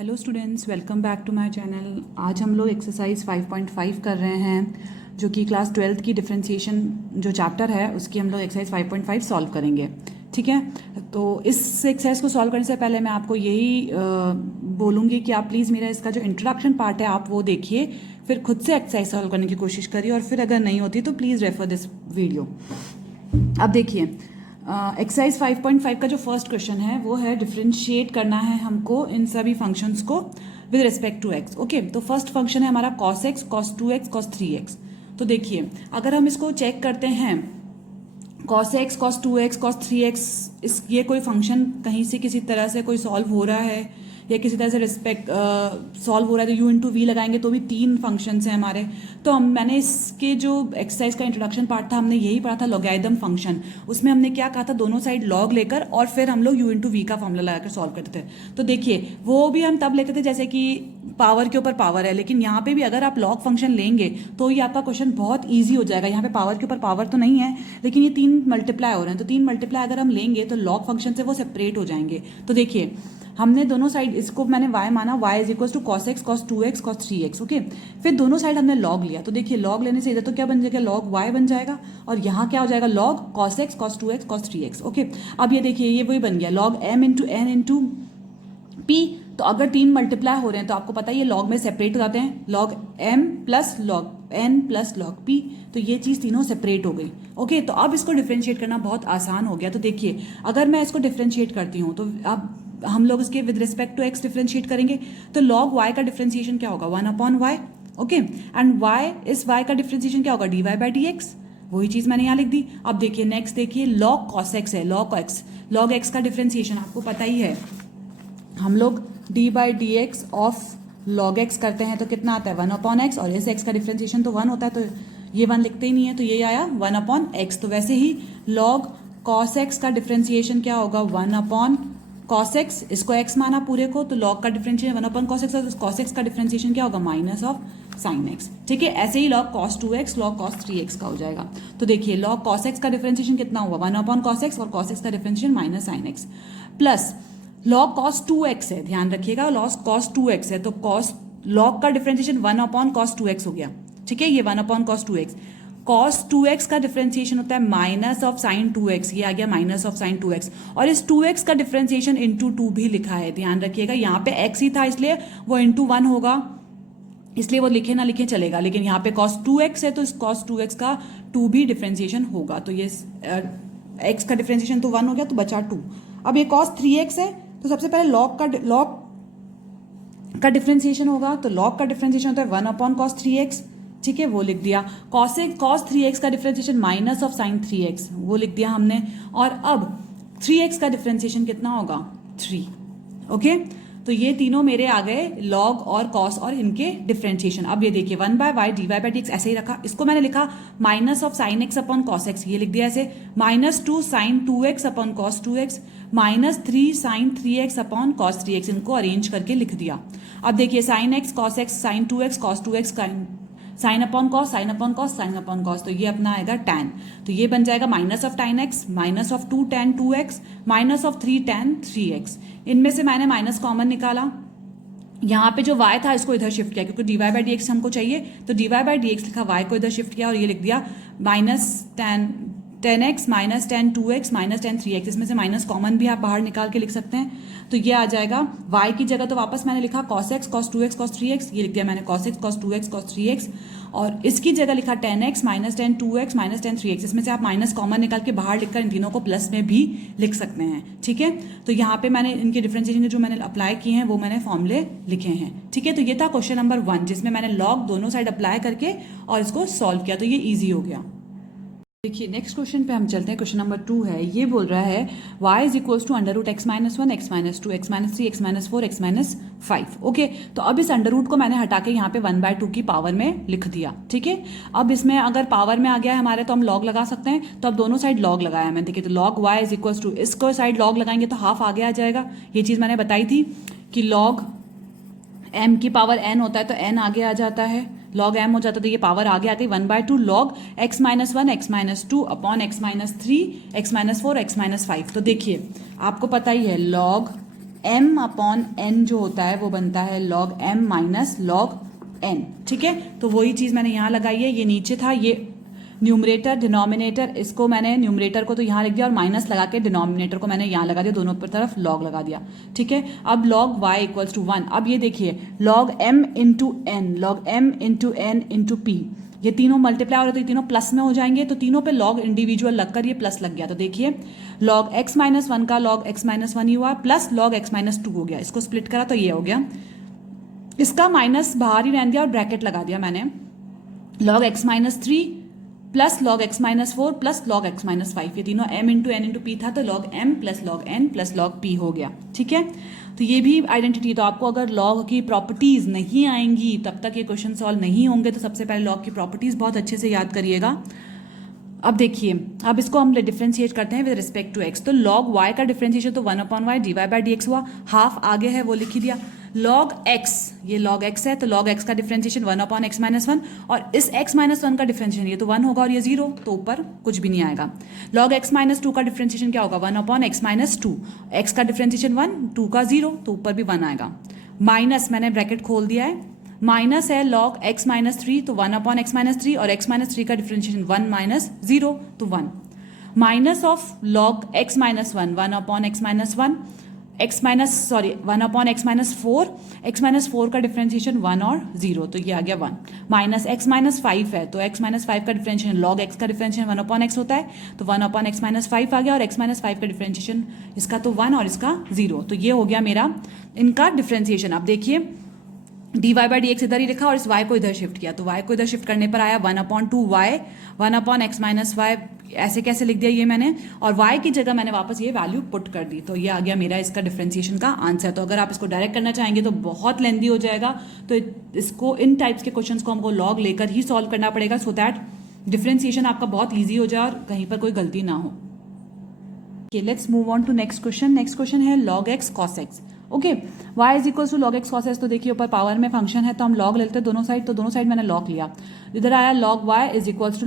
Hello students, welcome back to my channel. आज हम लोग एक्सरसाइज 5.5 कर रहे हैं, जो कि क्लास 12th की डिफरेंशिएशन जो चैप्टर है उसकी हम लोग एक्सरसाइज 5.5 सॉल्व करेंगे। ठीक है, तो इस एक्सरसाइज को सॉल्व करने से पहले मैं आपको यही बोलूँगी कि आप प्लीज़ मेरा इसका जो इंट्रोडक्शन पार्ट है आप वो देखिए, फिर खुद से एक्सरसाइज सॉल्व करने की कोशिश करिए, और फिर अगर नहीं होती तो प्लीज़ रेफर दिस वीडियो। अब देखिए, एक्सरसाइज 5.5 का जो फर्स्ट क्वेश्चन है वो है डिफरेंशिएट करना है हमको इन सभी फंक्शंस को with respect to x. Okay, तो फर्स्ट फंक्शन है हमारा cos x, cos 2x, cos 3x। तो देखिए, अगर हम इसको चेक करते हैं cos x, cos 2x, cos 3x, ये कोई फंक्शन कहीं से किसी तरह से कोई सॉल्व हो रहा है या किसी तरह से रिस्पेक्ट सॉल्व हो रहा है तो u इंटू वी लगाएंगे तो भी तीन फंक्शंस हैं हमारे। तो मैंने इसके जो एक्सरसाइज का इंट्रोडक्शन पार्ट था हमने यही पढ़ा था लॉगरिथम फंक्शन। उसमें हमने क्या कहा था, दोनों साइड लॉग लेकर और फिर हम लोग u इंटू वी का फॉर्मूला लगाकर सॉल्व करते थे। तो देखिए, वो भी हम तब लेते थे जैसे कि पावर के ऊपर पावर है, लेकिन यहाँ पे भी अगर आप लॉग फंक्शन लेंगे तो ये आपका क्वेश्चन बहुत ईजी हो जाएगा। यहाँ पे पावर के ऊपर पावर तो नहीं है, लेकिन ये तीन मल्टीप्लाई हो रहे हैं, तो तीन मल्टीप्लाई अगर हम लेंगे तो लॉग फंक्शन से वो सेपरेट हो जाएंगे। तो देखिए, हमने दोनों साइड, इसको मैंने y माना, y is equal to cos x, cos 2x, cos 3x। Okay, फिर दोनों साइड हमने log लिया, तो देखिए log लेने से इधर तो क्या बन जाएगा, log y बन जाएगा, और यहाँ क्या हो जाएगा, log cos x, cos 2x, cos 3x। Okay, अब ये देखिए, ये वही बन गया log m into n into p। तो अगर तीन मल्टीप्लाई हो रहे हैं तो आपको पता है ये log में सेपरेट हो जाते हैं, log m plus log n plus log p, तो ये चीज़ तीनों सेपरेट हो गई। ओके, तो अब इसको डिफ्रेंशिएट करना बहुत आसान हो गया। तो देखिए, अगर मैं इसको डिफ्रेंशिएट करती हूँ तो अब हम लोग इसके with respect to x differentiate करेंगे, तो log y का डिफ्रेंशिएशन क्या होगा, 1/y। ओके, एंड y, इस y का डिफ्रेंशिएशन क्या होगा, dy बाई dx। वही चीज़ मैंने यहाँ लिख दी। अब देखिए नेक्स्ट, देखिए log cos x है, log x का डिफ्रेंशिएशन आपको पता ही है, हम लोग d by d x of log x करते हैं तो कितना आता है, 1/x, और इस x का डिफ्रेंशिएशन तो 1 होता है, तो ये 1 लिखते ही नहीं है, तो ये आया 1/x। तो वैसे ही log cos x का डिफ्रेंशिएशन क्या होगा, 1/cos x, इसको x माना पूरे को, तो log का डिफ्रेंशिएशन 1/cos x, तो cos x का डिफ्रेंशिएशन क्या होगा, माइनस ऑफ sin x। ठीक है, ऐसे ही log cos 2x, log cos 3x का हो जाएगा। तो देखिए, log cos x का डिफ्रेंशिएशन कितना हुआ, 1/cos x, और cos x का differentiation minus sin x, plus log cos 2x है, ध्यान रखिएगा log cos 2x है, तो log का डिफ्रेंशिएशन 1/cos 2x हो गया। ठीक है, ये 1/cos 2x, cos 2x का डिफ्रेंशिएशन होता है माइनस ऑफ sin 2x, ये आ गया माइनस ऑफ sin 2x, और इस 2x का डिफ्रेंशिएशन इंटू 2 भी लिखा है, ध्यान रखिएगा। यहाँ पे x ही था इसलिए वो इंटू 1 होगा, इसलिए वो लिखे ना लिखे चलेगा, लेकिन यहाँ पे cos 2x है तो इस cos 2x का 2 भी डिफ्रेंशिएशन होगा, तो ये x का डिफ्रेंशिएशन तो 1 हो गया, तो बचा 2। अब ये cos 3x है, तो सबसे पहले log का डिफ्रेंशिएशन होगा, तो log का डिफ्रेंशिएशन होता है 1/cos 3x। ठीक है, वो लिख दिया। cos 3x का differentiation minus of sin 3x, वो लिख दिया हमने। और अब 3x का डिफ्रेंशिएशन कितना होगा, 3। ओके, तो ये तीनों मेरे आ गए log और cos और इनके डिफ्रेंशिएशन। अब ये देखिए 1/y dy बाई dx ऐसे ही रखा, इसको मैंने लिखा minus of sin x upon cos x, ये लिख दिया ऐसे, -2 sin 2x upon cos 2x, -3 sin 3x upon cos 3x, इनको अरेंज करके लिख दिया। अब देखिए sin x cos x sin 2x cos 2x sine upon cos, sine upon cos, sine upon cos, तो ये अपना आएगा tan, तो ये बन जाएगा minus of tan x, minus of 2 tan 2x, minus of 3 tan 3x। इनमें से मैंने माइनस कॉमन निकाला, यहाँ पे जो y था इसको इधर शिफ्ट किया, क्योंकि dy बाई डी एक्स हमको चाहिए, तो dy बाई डी एक्स लिखा, y को इधर शिफ्ट किया और ये लिख दिया minus tan x minus tan 2x minus tan 3x। इसमें से माइनस कॉमन भी आप बाहर निकाल के लिख सकते हैं, तो ये आ जाएगा y की जगह, तो वापस मैंने लिखा cos x cos 2x cos 3x, ये लिख दिया मैंने cos x cos 2x cos 3x, और इसकी जगह लिखा tan x minus tan 2x minus tan 3x। इसमें से आप माइनस कॉमन निकाल के बाहर लिखकर इन तीनों को प्लस में भी लिख सकते हैं। ठीक है, तो यहाँ पे मैंने इनके डिफरेंशिएशन जो मैंने अप्लाई किए हैं वो मैंने फॉर्मूले लिखे हैं। ठीक है, तो ये था क्वेश्चन नंबर 1, जिसमें मैंने log दोनों साइड अप्लाई करके और इसको सॉल्व किया, तो ये ईजी हो गया। देखिए, नेक्स्ट क्वेश्चन पे हम चलते हैं। क्वेश्चन नंबर 2 है, ये बोल रहा है y is equals to under root x minus 1 x minus 2 x minus 3 x minus 4 x minus 5। Okay, तो अब इस अंडर रूट को मैंने हटा के यहाँ पे 1/2 की पावर में लिख दिया। ठीक है, अब इसमें अगर पावर में आ गया है हमारे तो हम लॉग लगा सकते हैं, तो अब दोनों साइड लॉग लगाया मैंने। देखिए, तो log y is equals to, इसको साइड लॉग लगाएंगे तो हाफ आगे आ जाएगा, ये चीज़ मैंने बताई थी कि log m की पावर n होता है तो n आगे आ जाता है, log m हो जाता है तो ये पावर आगे आ गई 1/2 log x minus 1 x minus 2 upon x minus 3 x minus 4 x minus 5। तो देखिए, आपको पता ही है log m अपॉन n जो होता है वो बनता है log m minus log n, ठीक है। तो वही चीज़ मैंने यहाँ लगाई है, ये नीचे था, ये न्यूमरेटर डिनोमिनेटर, इसको मैंने न्यूमरेटर को तो यहाँ लिख दिया और माइनस लगा के डिनोमिनेटर को मैंने यहाँ लगा दिया, दोनों पर तरफ लॉग लगा दिया, ठीक है। अब log y इक्वल्स टू 1, अब ये देखिए log m into n, log m into n into p, ये तीनों मल्टीप्लाई हो रहे तो ये तीनों प्लस में हो जाएंगे, तो तीनों पे लॉग इंडिविजुअल लगकर ये प्लस लग गया। तो देखिए log x माइनस 1 का log x माइनस 1 ही हुआ, प्लस log x माइनस 2 हो गया, इसको स्प्लिट करा तो ये हो गया, इसका माइनस बाहर ही रहने दिया और ब्रैकेट लगा दिया मैंने, log x minus 3 plus log x minus 4 plus log x minus 5, ये तीनों m into n into p था, तो log m plus log n plus log p हो गया, ठीक है। तो ये भी आइडेंटिटी, तो आपको अगर लॉग की प्रॉपर्टीज नहीं आएंगी तब तक ये क्वेश्चन सॉल्व नहीं होंगे, तो सबसे पहले लॉग की प्रॉपर्टीज बहुत अच्छे से याद करिएगा। अब देखिए, अब इसको हम डिफरेंशिएट करते हैं विद रिस्पेक्ट टू x, तो log y का डिफरेंशिएशन तो 1 upon y d y by d x हुआ, हाफ आगे है वो लिख ही दिया। log x, ये log x है तो log x का डिफरेंशिएशन 1 अपॉन x माइनस 1, और इस x माइनस 1 का डिफरेंशिएशन ये तो 1 होगा और ये 0, तो ऊपर कुछ भी नहीं आएगा। log x माइनस 2 का डिफरेंशिएशन क्या होगा, 1 अपॉन x माइनस 2, x का डिफरेंशिएशन 1, 2 का 0, तो ऊपर भी 1 आएगा। माइनस, मैंने ब्रैकेट खोल दिया है, माइनस है log x माइनस 3, तो 1 अपॉन x माइनस 3, और x माइनस 3 का डिफरेंशिएशन 1 माइनस 0, तो 1, minus of log x minus 1, 1 upon x minus 1, 1 upon x minus 4, x minus 4 का डिफरेंशिएशन 1 और 0, तो ये आ गया 1, माइनस x माइनस 5 है, तो x माइनस 5 का डिफरेंशिएशन log x का डिफरेंशिएशन 1 अपॉन x होता है, तो 1 अपॉन x माइनस 5 आ गया, और x माइनस 5 का डिफरेंशिएशन इसका तो 1 और इसका 0, तो ये हो गया मेरा इनका डिफरेंशिएशन। अब देखिए d y by d x इधर ही लिखा और इस y को इधर शिफ्ट किया, तो y को इधर शिफ्ट करने पर आया 1 upon 2 y, 1 upon x minus y, ऐसे कैसे लिख दिया ये मैंने, और y की जगह मैंने वापस ये वैल्यू पुट कर दी, तो ये आ गया मेरा इसका डिफरेंशिएशन का आंसर। तो अगर आप इसको डायरेक्ट करना चाहेंगे तो बहुत लेंदी हो जाएगा, तो इसको इन टाइप्स के क्वेश्चंस को हमको लॉग लेकर ही सॉल्व करना पड़ेगा, सो दैट डिफरेंशिएशन आपका बहुत ईजी हो जाए और कहीं पर कोई गलती ना हो। Let's move on to next question. Next question है log x cos x, okay, y is equals to log x cos x, तो देखिए ऊपर पावर में फंक्शन है तो हम log लेते हैं दोनों साइड, तो दोनों साइड मैंने log लिया, इधर आया log y is equals to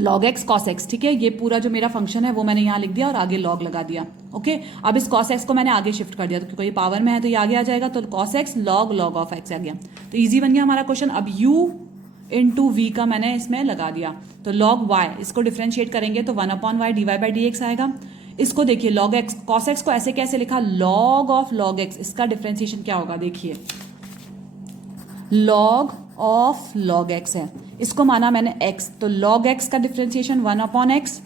log x cos x, ठीक है। ये पूरा जो मेरा फंक्शन है वो मैंने यहाँ लिख दिया और आगे log लगा दिया, ओके। अब इस cos x को मैंने आगे शिफ्ट कर दिया, तो क्योंकि ये पावर में है तो ये आगे आ जाएगा, तो cos x log of x आ गया, तो ईजी बन गया हमारा क्वेश्चन। अब u इंटू वी का मैंने इसमें लगा दिया, तो log y, इसको डिफरेंशिएट करेंगे तो 1 upon y d y by d x आएगा। इसको देखिए log x cos x को ऐसे कैसे लिखा, log ऑफ log x, इसका डिफरेंशिएशन क्या होगा देखिए, log ऑफ log x है, इसको माना मैंने x, तो log x का डिफरेंशिएशन 1 अपॉन x,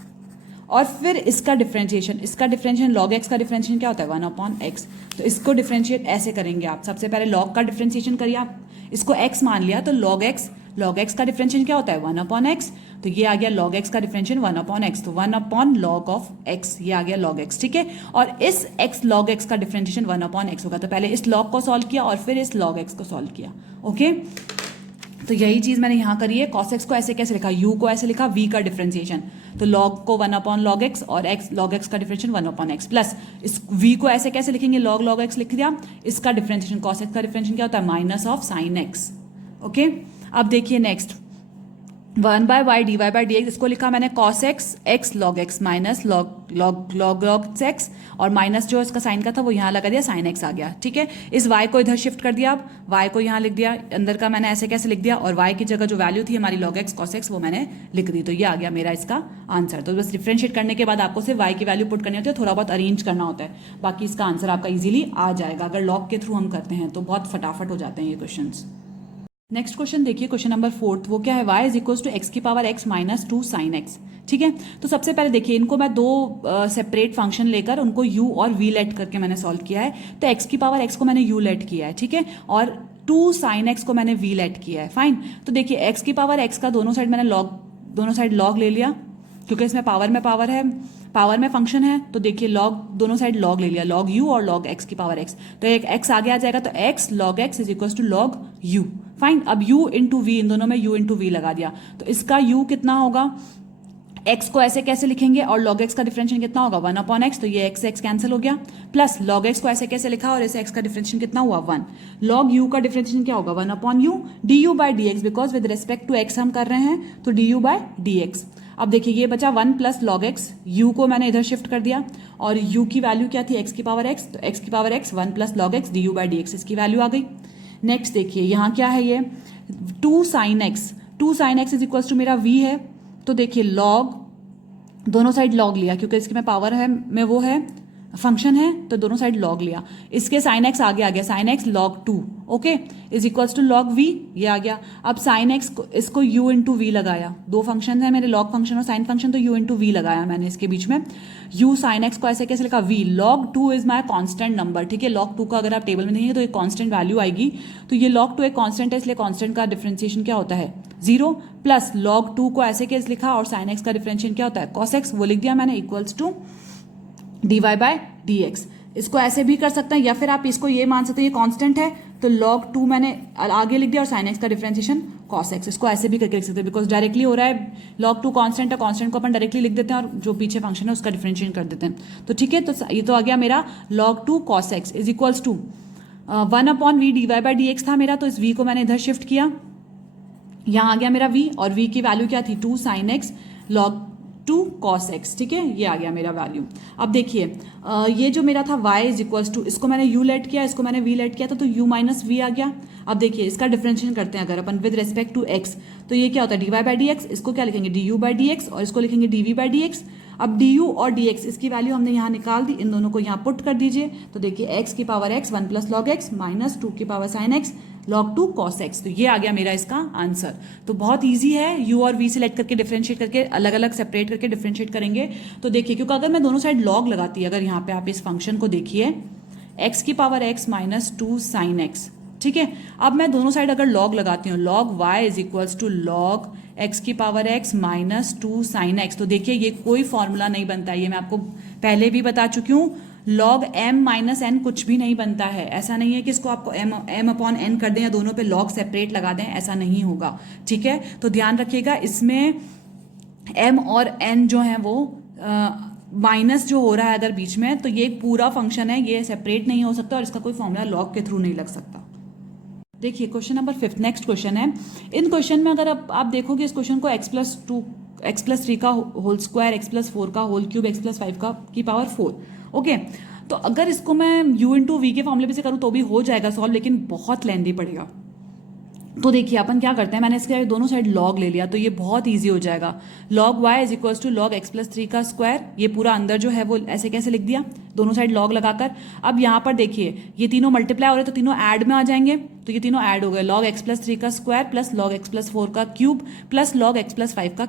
और फिर इसका डिफरेंशिएशन log x का डिफरेंशिएशन क्या होता है 1 अपॉन x, तो इसको डिफरेंशिएट ऐसे करेंगे आप, सबसे पहले log का डिफरेंशिएशन करिए आप, इसको x मान लिया तो log x का डिफरेंशिएशन क्या होता है 1 अपॉन x, तो ये आ गया log x का डिफरेंशिएशन 1 अपॉन x, तो 1 अपॉन log ऑफ x, ये आ गया log x, ठीक है। और इस x log x का डिफरेंशिएशन 1 अपॉन x होगा, तो पहले इस log को सॉल्व किया और फिर इस log x को सॉल्व किया, ओके। तो यही चीज मैंने यहाँ करी है, cos x को ऐसे कैसे लिखा, u को ऐसे लिखा, v का डिफरेंशिएशन, तो log को 1 अपॉन log x और x log x का डिफरेंशिएशन 1 अपॉन x, प्लस इस v को ऐसे कैसे लिखेंगे, log x लिख दिया, इसका डिफरेंशिएशन cos x का डिफरेंशिएशन क्या होता है minus of sine x, okay. अब देखिए next 1 by y d y by d x, इसको लिखा मैंने cos x log x minus log x, और माइनस जो इसका साइन का था वो यहाँ लगा दिया, साइन x आ गया, ठीक है। इस y को इधर शिफ्ट कर दिया, अब y को यहाँ लिख दिया, अंदर का मैंने ऐसे कैसे लिख दिया, और y की जगह जो वैल्यू थी हमारी log x cos x वो मैंने लिख दी, तो ये आ गया मेरा इसका आंसर। तो बस डिफरेंशिएट करने के बाद आपको सिर्फ y की वैल्यू पुट करनी होती है, थोड़ा बहुत अरेंज करना होता है, बाकी इसका आंसर आपका ईजिली आ जाएगा। अगर लॉग के थ्रू हम करते हैं तो बहुत फटाफट हो जाते हैं ये क्वेश्चन। नेक्स्ट क्वेश्चन देखिए, क्वेश्चन नंबर 4, वो क्या है, y is equals to x की power x minus 2 sine x, ठीक है। तो सबसे पहले देखिए इनको मैं दो सेपरेट फंक्शन लेकर उनको u और v लेट करके मैंने सॉल्व किया है, तो x की पावर x को मैंने u लेट किया है, ठीक है, और 2 साइन x को मैंने v लेट किया है, फाइन। तो देखिए x की पावर x का दोनों साइड मैंने दोनों साइड log ले लिया, क्योंकि इसमें पावर है, पावर में फंक्शन है, तो देखिए log दोनों साइड log ले लिया, log u और log x की पावर x, तो एक x आगे आ जाएगा, तो x log x is equal to log u, fine. अब u इंटू वी, इन दोनों में u इंटू वी लगा दिया, तो इसका u कितना होगा, x को ऐसे कैसे लिखेंगे, और log x का डिफरेंशिएशन कितना होगा 1 अपॉन x, तो ये x कैंसिल हो गया, प्लस log x को ऐसे कैसे लिखा और इस x का डिफरेंशिएशन कितना हुआ 1, log u का डिफरेंशिएशन क्या होगा 1 upon u du by d x, because with respect to x हम कर रहे हैं तो du बाई डी एक्स। अब देखिए ये बचा 1 प्लस लॉग एक्स, यू को मैंने इधर शिफ्ट कर दिया और यू की वैल्यू क्या थी एक्स की पावर एक्स, तो एक्स की power x 1 plus log x d u by d x इसकी वैल्यू आ गई। नेक्स्ट देखिए यहाँ क्या है ये 2 sine x is equals to मेरा v है, तो देखिए लॉग दोनों साइड लॉग लिया क्योंकि इसके में पावर है में वो है फंक्शन है तो दोनों साइड लॉग लिया, इसके साइन एक्स आगे आ गया sine x log 2 okay is equals to log v ये आ गया। अब साइन एक्स इसको u इंटू वी लगाया, दो फंक्शन है मेरे लॉग फंक्शन और साइन फंक्शन, तो u इंटू वी लगाया मैंने इसके बीच में। u साइन एक्स को ऐसे कैसे लिखा v log 2 is my constant number, ठीक है लॉग 2 का अगर आप टेबल में देखेंगे तो एक कॉन्स्टेंट वैल्यू आएगी, तो ये लॉग 2 एक कॉन्स्टेंट है इसलिए कॉन्स्टेंट का डिफरेंशिएशन क्या होता है 0 प्लस लॉग 2 को ऐसे कैसे लिखा और साइन एक्स का डिफरेंशिएशन क्या होता है कॉस एक्स, वो लिख दिया मैंने equals to d y by d x. इसको ऐसे भी कर सकते हैं या फिर आप इसको ये मान सकते हैं ये कांस्टेंट है तो log 2 मैंने आगे लिख दिया और sin x का डिफरेंशिएशन cos x, इसको ऐसे भी करके लिख सकते हैं बिकॉज डायरेक्टली हो रहा है लॉग 2 कांस्टेंट है, कांस्टेंट को अपन डायरेक्टली लिख देते हैं और जो पीछे फंक्शन है उसका डिफरेंशिएशन कर देते हैं। तो ठीक है, तो ये तो आ गया मेरा log 2 cos x is equals to 1 upon v d y by d x था मेरा, तो इस v को मैंने इधर शिफ्ट किया, यहाँ आ गया मेरा v और v की वैल्यू क्या थी 2 sin x log 2 cos x, ठीक है ये आ गया मेरा वैल्यू। अब देखिए ये जो मेरा था y इज इक्वल्स टू, इसको मैंने u लेट किया इसको मैंने v लेट किया था तो u माइनस v आ गया। अब देखिए इसका डिफरेंशिएशन करते हैं अगर अपन विद रेस्पेक्ट टू x, तो ये क्या होता है d y by d x, इसको क्या लिखेंगे d u by d x और इसको लिखेंगे d v by d x. अब डी यू और डी एक्स इसकी वैल्यू हमने यहाँ निकाल दी, इन दोनों को यहाँ पुट कर दीजिए, तो देखिए x की power x 1 plus log x minus 2 की power sine x log 2 cos x, तो ये आ गया मेरा इसका आंसर। तो बहुत इजी है, u और v सिलेक्ट करके डिफरेंशिएट करके अलग अलग सेपरेट करके डिफरेंशिएट करेंगे। तो देखिए क्योंकि अगर मैं दोनों साइड log लगाती, अगर यहाँ पे आप इस फंक्शन को देखिए x की power x minus 2 sine x, ठीक है, अब मैं दोनों साइड अगर log लगाती हूँ log y is equals to log x की power x minus 2 sine x, तो देखिए ये कोई फॉर्मूला नहीं बनता है, ये मैं आपको पहले भी बता चुकी हूँ। log m माइनस एन कुछ भी नहीं बनता है, ऐसा नहीं है कि इसको आपको m अपॉन एन कर दें या दोनों पे log सेपरेट लगा दें, ऐसा नहीं होगा, ठीक है। तो ध्यान रखिएगा इसमें m और n जो है वो माइनस जो हो रहा है अगर बीच में, तो ये एक पूरा फंक्शन है, ये सेपरेट नहीं हो सकता और इसका कोई फॉर्मूला log के थ्रू नहीं लग सकता। देखिए क्वेश्चन नंबर 5 नेक्स्ट क्वेश्चन है। इन क्वेश्चन में अगर आप देखोगे इस क्वेश्चन को x प्लस 3 का होल स्क्वायर x प्लस 4 का होल क्यूब x प्लस 5 का की पावर 4, ओके तो अगर इसको मैं u इंटू वी के फॉर्मूले पे से करूँ तो भी हो जाएगा सॉल्व, लेकिन बहुत लेंदी पड़ेगा। तो देखिए अपन क्या करते हैं, मैंने इसके दोनों साइड log ले लिया तो ये बहुत इजी हो जाएगा। log y is equals to log x plus 3 का स्क्वायर, ये पूरा अंदर जो है वो ऐसे कैसे लिख दिया दोनों साइड log लगाकर। अब यहाँ पर देखिए ये तीनों मल्टीप्लाई हो रहे तो तीनों ऐड में आ जाएंगे, तो ये तीनों ऐड हो गए log x प्लस 3 का square plus log x plus 4 का cube plus log x plus 5 का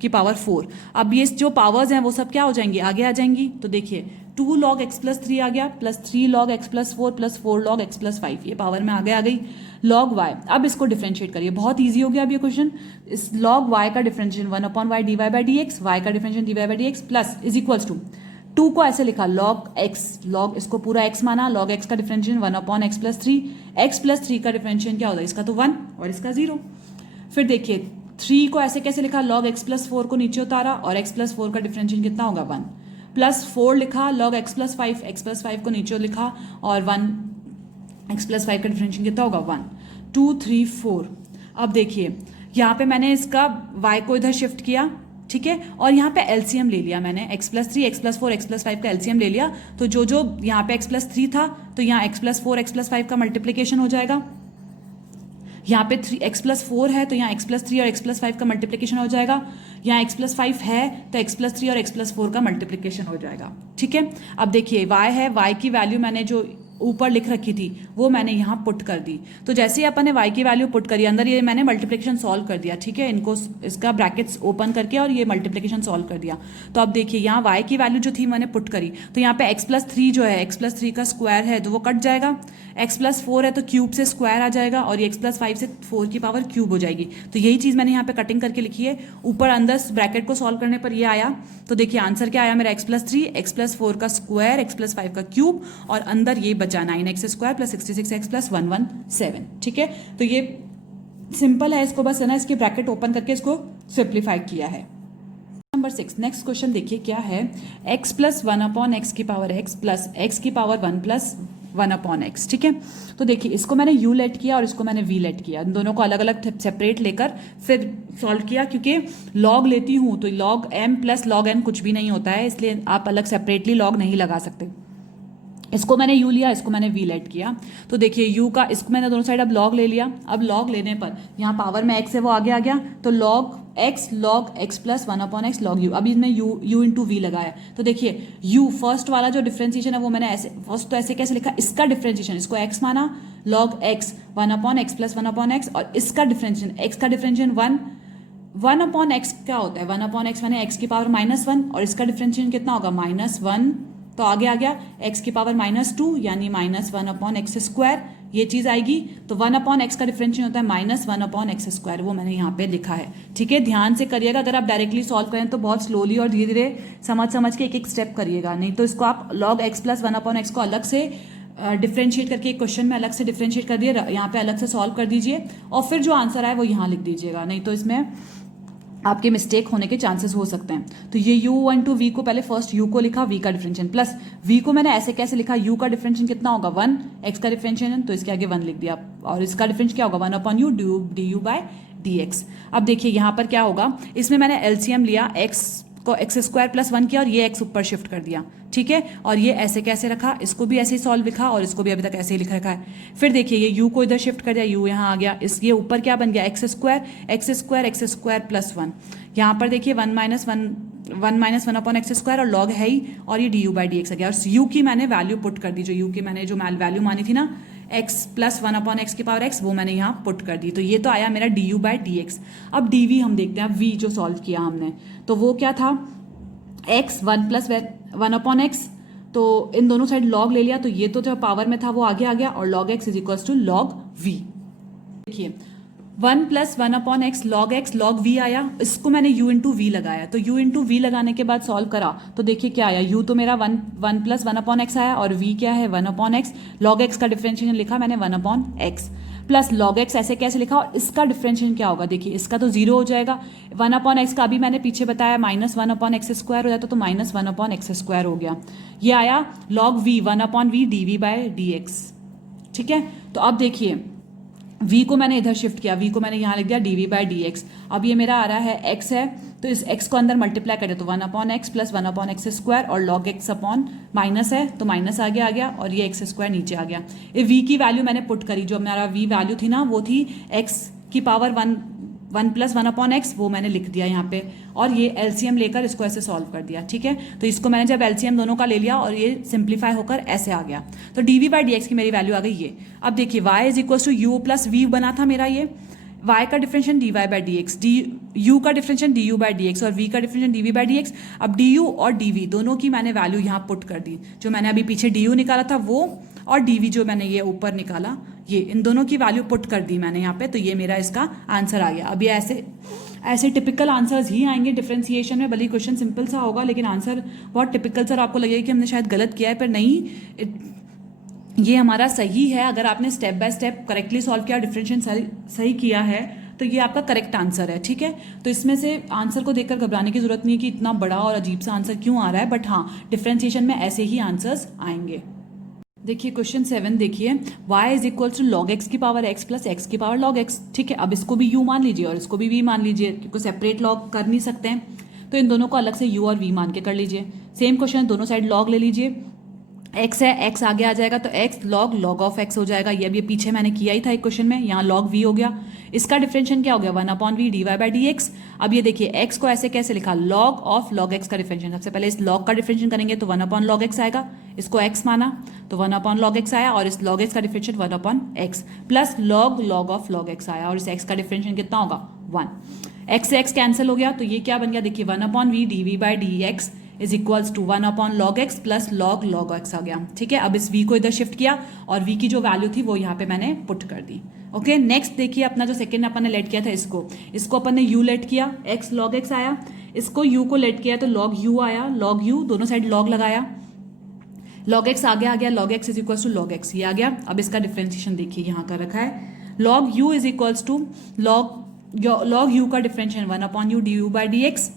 की पावर 4। अब ये जो पावर्स हैं वो सब क्या हो जाएंगी आगे आ जाएंगी, तो देखिए 2 log x प्लस 3 आ गया plus 3 log x plus 4 plus 4 log x plus 5, ये पावर में आगे आ गई log y। अब इसको डिफरेंशिएट करिए, बहुत इजी हो गया अब ये क्वेश्चन। इस log y का differentiation 1 upon y d y by d x, y का differentiation d y by d x plus is equals to 2 को ऐसे लिखा log x, log इसको पूरा x माना, log x का differentiation 1 upon x plus 3, x plus 3 का differentiation क्या होता है इसका तो 1 और इसका 0। फिर देखिए 3 को ऐसे कैसे लिखा log x प्लस 4 को नीचे उतारा और x प्लस 4 का डिफरेंशिएशन कितना होगा 1, प्लस 4 लिखा log x plus 5, x plus 5 को नीचे लिखा और 1 x प्लस 5 का डिफरेंशिएशन कितना होगा 1, 2 3 4। अब देखिए यहाँ पे मैंने इसका y को इधर शिफ्ट किया, ठीक है, और यहाँ पे एलसीएम ले लिया मैंने x plus 3 x plus 4 x plus 5 का एलसीएम ले लिया, तो जो जो यहाँ पे x प्लस 3 था तो यहाँ x प्लस 4 x प्लस 5 का मल्टीप्लीकेशन हो जाएगा, यहाँ पे x प्लस 4 है तो यहाँ x प्लस 3 और x प्लस 5 का मल्टीप्लीकेशन हो जाएगा, यहाँ x प्लस 5 है तो x प्लस 3 और x प्लस 4 का मल्टीप्लीकेशन हो जाएगा, ठीक है। अब देखिए y है, y की वैल्यू मैंने जो ऊपर लिख रखी थी वो मैंने यहाँ पुट कर दी, तो जैसे ही अपन ने y की वैल्यू पुट करी अंदर ये मैंने मल्टीप्लिकेशन सॉल्व कर दिया, ठीक है, इनको इसका ब्रैकेट्स ओपन करके और ये मल्टीप्लिकेशन सॉल्व कर दिया। तो अब देखिए यहाँ y की वैल्यू जो थी मैंने पुट करी, तो यहाँ पे x प्लस 3 जो है x प्लस 3 का स्क्वायर है तो वो कट जाएगा, x प्लस 4 है तो क्यूब से स्क्वायर आ जाएगा और ये x प्लस 5 से 4 की पावर क्यूब हो जाएगी। तो यही चीज़ मैंने यहाँ पे कटिंग करके लिखी है, ऊपर अंदर ब्रैकेट को सॉल्व करने पर ये आया, तो देखिए आंसर क्या आया मेरा x प्लस 3 x प्लस 4 का स्क्वायर x प्लस 5 का क्यूब और अंदर ये बचा 9x square plus 66x plus 117, ठीक है। तो ये सिंपल है, इसको बस है ना इसके ब्रैकेट ओपन करके इसको सिंप्लीफाई किया है। नंबर 6 नेक्स्ट क्वेश्चन देखिए क्या है, x प्लस 1 अपॉन एक्स की पावर x प्लस x की पावर 1 प्लस 1 अपॉन एक्स, ठीक है। तो देखिए इसको मैंने u लेट किया और इसको मैंने v लेट किया, इन दोनों को अलग अलग सेपरेट लेकर फिर सॉल्व किया, क्योंकि लॉग लेती हूँ तो log m plus log n कुछ भी नहीं होता है, इसलिए आप अलग सेपरेटली लॉग नहीं लगा सकते। इसको मैंने u लिया, इसको मैंने v लेट किया। तो देखिए u का, इसको मैंने दोनों साइड अब log ले लिया। अब log लेने पर यहाँ पावर में x है वो आगे आ गया, तो log x plus 1 upon x log u। अभी इसमें u इंटू वी लगाया, तो देखिए u फर्स्ट वाला जो डिफ्रेंसिएशन है वो मैंने ऐसे, फर्स्ट तो ऐसे कैसे लिखा, इसका डिफ्रेंसिएशन, इसको x माना, log x 1 upon x plus 1 upon x, और इसका डिफ्रेंशिएशन, x का डिफ्रेंशिएशन 1 अपॉन एक्स क्या होता है, 1 अपॉन एक्स मैंने x की पावर -1, और इसका डिफ्रेंशिएशन कितना होगा -1, तो आगे आ गया x की पावर -2 यानी -1 अपॉन एक्स स्क्वायर, ये चीज आएगी। तो 1 अपॉन एक्स का डिफरेंशिएशन होता है -1 अपॉन एक्स स्क्वायर, वो मैंने यहाँ पे लिखा है, ठीक है। ध्यान से करिएगा, अगर आप डायरेक्टली सॉल्व करें तो बहुत स्लोली और धीरे धीरे समझ के एक एक स्टेप करिएगा, नहीं तो इसको आप log x plus 1 upon x को अलग से डिफ्रेंशिएट करके क्वेश्चन में अलग से डिफ्रेंशिएट कर दिए, यहाँ पे अलग से सॉल्व कर दीजिए, और फिर जो आंसर आए वो यहाँ लिख दीजिएगा, नहीं तो इसमें आपके मिस्टेक होने के चांसेस हो सकते हैं। तो ये u1 टू v को पहले फर्स्ट u को लिखा, v का डिफरेंशिएशन, प्लस v को मैंने ऐसे कैसे लिखा, u का डिफरेंशिएशन कितना होगा 1, x का डिफरेंशिएशन तो इसके आगे 1 लिख दिया, और इसका डिफरेंशिएशन क्या होगा 1 upon u du by dx। अब देखिए यहाँ पर क्या होगा, इसमें मैंने एलसीएम लिया, x को एक्स स्क्वायर प्लस 1 किया और ये x ऊपर शिफ्ट कर दिया, ठीक है, और ये ऐसे कैसे रखा, इसको भी ऐसे ही सॉल्व लिखा और इसको भी अभी तक ऐसे ही लिख रखा है। फिर देखिए ये u को इधर शिफ्ट कर दिया, u यहाँ आ गया, इस ये ऊपर क्या बन गया एक्स स्क्वायर प्लस 1, यहाँ पर देखिए 1 minus one upon x square और लॉग है ही, और ये d u by d x आ गया, और यू की मैंने वैल्यू पुट कर दी, जो यू की मैंने जो वैल्यू मानी थी ना x प्लस 1 अपॉन एक्स की पावर x, वो मैंने यहाँ पुट कर दी, तो ये तो आया मेरा d u by d x. अब डी वी हम देखते हैं, v जो सॉल्व किया हमने, तो वो क्या था x 1 प्लस 1 अपॉन एक्स, तो इन दोनों साइड log ले लिया, तो ये तो जो पावर में था वो आगे आ गया, और log x is equal to log v। देखिए 1 plus 1 upon x log v आया, इसको मैंने u इंटू वी लगाया, तो u इंटू वी लगाने के बाद सॉल्व करा तो देखिए क्या आया, u तो मेरा 1 प्लस 1 अपॉन एक्स आया, और v क्या है 1 अपॉन एक्स, log x का डिफरेंशिएशन लिखा मैंने 1 upon x, plus log x ऐसे कैसे लिखा, और इसका डिफरेंशिएशन क्या होगा, देखिए इसका तो 0 हो जाएगा, 1 अपॉन एक्स का अभी मैंने पीछे बताया -1 अपॉन एक्स स्क्वायर हो जाता, तो -1 अपॉन एक्स स्क्वायर हो गया, ये आया log v 1 upon v d v by d x, ठीक है। तो अब देखिए v को मैंने इधर शिफ्ट किया, v को मैंने यहाँ लिख दिया d v by d x, अब ये मेरा आ रहा है x है, तो इस x को अंदर मल्टीप्लाई करें तो 1 upon x plus 1 upon x square, और log x अपॉन माइनस है तो माइनस आगे आ गया, और ये एक्स स्क्वायर नीचे आ गया। ये v की वैल्यू मैंने पुट करी, जो हमारा v वैल्यू थी ना वो थी x की पावर 1 प्लस 1 अपॉन एक्स, वो मैंने लिख दिया यहाँ पे, और ये एलसीएम लेकर इसको ऐसे सॉल्व कर दिया, ठीक है। तो इसको मैंने जब एलसीएम दोनों का ले लिया और ये सिंप्लीफाई होकर ऐसे आ गया, तो डीवी बाई डी एक्स की मेरी वैल्यू आ गई ये। अब देखिए y is equal to u plus v बना था मेरा, ये y का differentiation d y by d x, u का differentiation d u by d x, और v का differentiation d v by d x. अब डी यू और डी वी दोनों की मैंने वैल्यू यहाँ पुट कर दी, जो मैंने अभी पीछे डी यू निकाला था वो, और डी वी जो मैंने ये ऊपर निकाला, ये इन दोनों की वैल्यू पुट कर दी मैंने यहाँ पे, तो ये मेरा इसका आंसर आ गया। अब ये ऐसे टिपिकल आंसर्स ही आएंगे डिफरेंशिएशन में, भले ही क्वेश्चन सिंपल सा होगा लेकिन आंसर बहुत टिपिकल सर, आपको लगेगा कि हमने शायद गलत किया है, पर नहीं, ये हमारा सही है। अगर आपने step by step correctly solve किया, डिफरेंशिएशन सही किया है, तो ये आपका करेक्ट आंसर है, ठीक है। तो इसमें से आंसर को देखकर घबराने की जरूरत नहीं है कि इतना बड़ा और अजीब सा आंसर क्यों आ रहा है, बट हाँ डिफरेंशिएशन में ऐसे ही आंसर्स आएंगे। देखिए क्वेश्चन 7 देखिए, y is equal to log x की पावर x प्लस एक्स की पावर लॉग x, ठीक है। अब इसको भी u मान लीजिए और इसको भी v मान लीजिए, क्योंकि सेपरेट लॉग कर नहीं सकते हैं, तो इन दोनों को अलग से u और v मान के कर लीजिए। सेम क्वेश्चन, दोनों साइड log ले लीजिए, x है, x आगे आ जाएगा तो x log ऑफ x हो जाएगा, ये अब ये पीछे मैंने किया ही था एक क्वेश्चन में, यहाँ log v हो गया। इसका डिफरेंशिएशन क्या हो गया 1 upon v d y by d x. अब ये देखिए x को ऐसे कैसे लिखा, log ऑफ log x का डिफरेंशिएशन, सबसे पहले इस log का डिफरेंशिएशन करेंगे तो 1 अपॉन log x आएगा, इसको x माना तो 1 अपॉन log x आया, और इस log x का differentiation 1 upon x plus log of log x आया, और इस x का डिफरेंशिएशन कितना होगा 1, x से x कैंसिल हो गया, तो ये क्या बन गया, देखिए 1 upon v d v by d x is equals to 1 अपॉन log x plus log x आ गया, ठीक है। अब इस v को इधर शिफ्ट किया और v की जो वैल्यू थी वो यहाँ पे मैंने पुट कर दी। ओके, नेक्स्ट देखिए अपना जो सेकेंड अपन ने लेट किया था, इसको अपन ने u लेट किया, x log x आया, इसको u को लेट किया तो log u आया, log u दोनों साइड log लगाया, log x आगे आ गया, log x is equals to log x, ये आ गया। अब इसका डिफरेंशिएशन देखिए यहाँ कर रखा है, log u is equals to log u का differentiation 1 upon u d u by d x,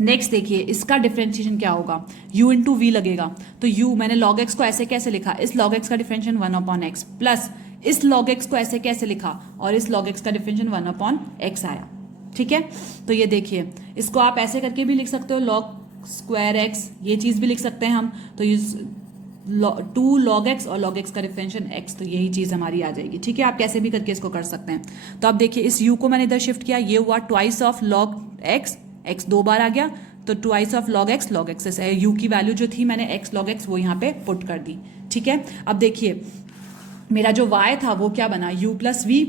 next देखिए इसका डिफरेंशिएशन क्या होगा, u इंटू वी लगेगा। तो u मैंने log x को ऐसे कैसे लिखा, इस log x का डिफरेंशिएशन 1/x प्लस इस log x को ऐसे कैसे लिखा और इस log x का डिफरेंशिएशन 1/x आया। ठीक है, तो ये देखिए इसको आप ऐसे करके भी लिख सकते हो log स्क्वायर x, ये चीज भी लिख सकते हैं हम। तो ये 2 log x और log x का डिफरेंशिएशन x, तो यही चीज हमारी आ जाएगी। ठीक है, आप कैसे भी करके इसको कर सकते हैं। तो आप देखिए इस u को मैंने इधर शिफ्ट किया, ये हुआ twice of log x, x 2 बार आ गया तो twice of log x log x से u की वैल्यू जो थी मैंने x log x वो यहाँ पे पुट कर दी। ठीक है, अब देखिए मेरा जो y था वो क्या बना, u प्लस v,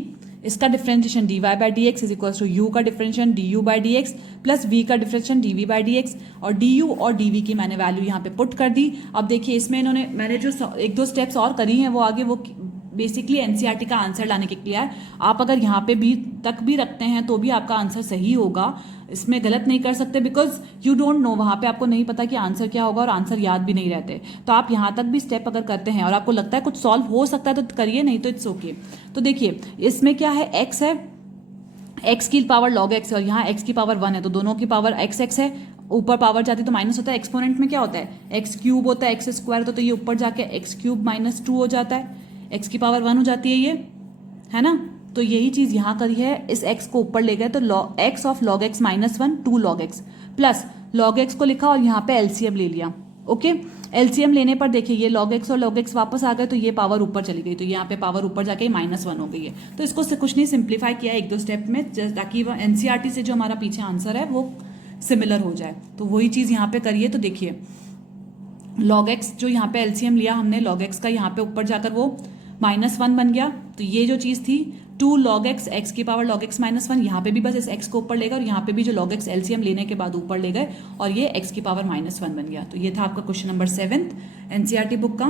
इसका differentiation dy by d x is equal to u का differentiation du by d x plus v का differentiation dv by d x, और du और dv की मैंने वैल्यू यहाँ पे पुट कर दी। अब देखिए इसमें इन्होंने मैंने जो 1-2 स्टेप्स और करी हैं वो आगे वो बेसिकली एनसीईआरटी का आंसर लाने के लिए है। आप अगर यहाँ पे भी तक भी रखते हैं तो भी आपका आंसर सही होगा, इसमें गलत नहीं कर सकते, बिकॉज यू डोंट नो, वहाँ पे आपको नहीं पता कि आंसर क्या होगा और आंसर याद भी नहीं रहते। तो आप यहाँ तक भी स्टेप अगर करते हैं और आपको लगता है कुछ सॉल्व हो सकता है तो करिए, नहीं तो इट्स ओके। तो देखिए इसमें क्या है, x है, x की पावर log x है और यहाँ x की पावर 1 है, तो दोनों की पावर x है, ऊपर पावर जाती तो माइनस होता है, एक्सपोनेंट में क्या होता है x क्यूब होता है, x स्क्वायर होता है, तो ये ऊपर जाके x क्यूब माइनस 2 हो जाता है, x की पावर 1 हो जाती है ये, है ना। तो यही चीज यहाँ करी है, इस x को ऊपर ले गए तो x of log x minus 1 2 log x plus log x को लिखा और यहाँ पे एलसीएम ले लिया। ओके, एलसीएम लेने पर देखिए ये log x और log x वापस आ गए तो ये पावर ऊपर चली गई, तो यहाँ पे पावर ऊपर जाके -1 हो गई है। तो इसको से कुछ नहीं सिंप्लीफाई किया 1-2 स्टेप में, ताकि वो एनसीईआरटी से जो हमारा पीछे आंसर है वो सिमिलर हो जाए। तो वही चीज यहाँ पे करिए। तो देखिए log x जो यहाँ पे एलसीएम लिया हमने, log x का यहाँ पे ऊपर जाकर वो -1 बन गया, तो ये जो चीज थी 2 log x, x की पावर log x -1, यहाँ पे भी बस इस x को ऊपर लेगा और यहाँ पे भी जो log x एलसीएम लेने के बाद ऊपर ले गए और ये x की पावर -1 बन गया। तो ये था आपका क्वेश्चन नंबर 7 एनसीईआरटी बुक का।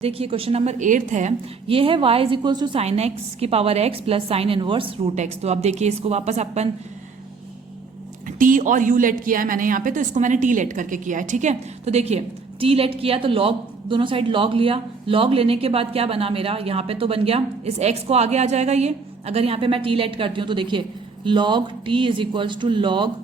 देखिए क्वेश्चन नंबर 8 है, ये है y is equal to sine x की power x plus sine inverse root x। तो अब देखिए इसको वापस अपन t और u लेट किया है मैंने यहाँ पे, तो इसको मैंने t लेट करके किया है। ठीक है, तो देखिए t लेट किया तो log, दोनों साइड log लिया, log लेने के बाद क्या बना मेरा, यहाँ पे तो बन गया इस x को आगे आ जाएगा ये, अगर यहाँ पे मैं t लेट करती हूँ तो देखिए log t is equals to log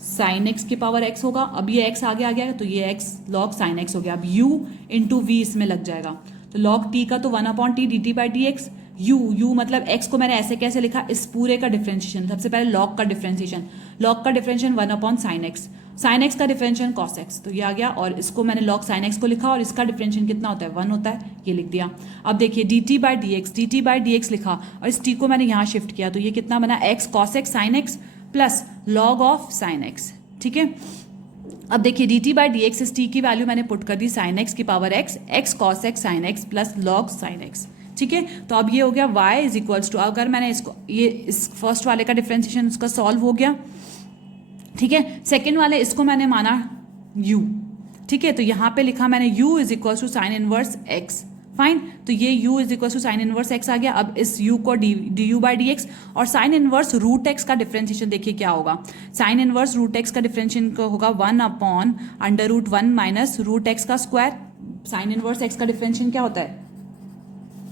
sine x की पावर x होगा। अब ये x आगे आ गया तो ये x log साइन x हो गया। अब u इंटू वी इसमें लग जाएगा, तो log t का तो 1/t dt by d x, u मतलब x को मैंने ऐसे कैसे लिखा, इस पूरे का डिफरेंशिएशन, सबसे पहले log का डिफरेंशिएशन, log का differentiation 1/sin x, sin x का डिफरेंशिएशन cos x, तो ये आ गया, और इसको मैंने log sin x को लिखा और इसका डिफरेंशिएशन कितना होता है 1 होता है, ये लिख दिया। अब देखिए dt बाई डी एक्स लिखा और इस t को मैंने यहाँ शिफ्ट किया, तो ये कितना बना x cos x sin x plus log of sin x। ठीक है, अब देखिए dt बाई डी एक्स, इस t की वैल्यू मैंने पुट कर दी sin x की power x cos x sin x plus log sin x। ठीक है, तो अब ये हो गया y इज इक्वल्स टू, अगर मैंने इसको ये इस फर्स्ट वाले का डिफरेंशिएशन उसका सॉल्व हो गया। ठीक है, सेकेंड वाले इसको मैंने माना u। ठीक है, तो यहाँ पे लिखा मैंने u is equals to sine inverse x, fine, तो ये u is equal to sine inverse x आ गया। अब इस u को d u by d x और साइन इनवर्स रूट x का डिफरेंशिएशन देखिए क्या होगा, साइन इनवर्स रूट x का डिफरेंशिएशन होगा 1/√1 माइनस रूट x का स्क्वायर। साइन इनवर्स x का डिफरेंशिएशन क्या होता है,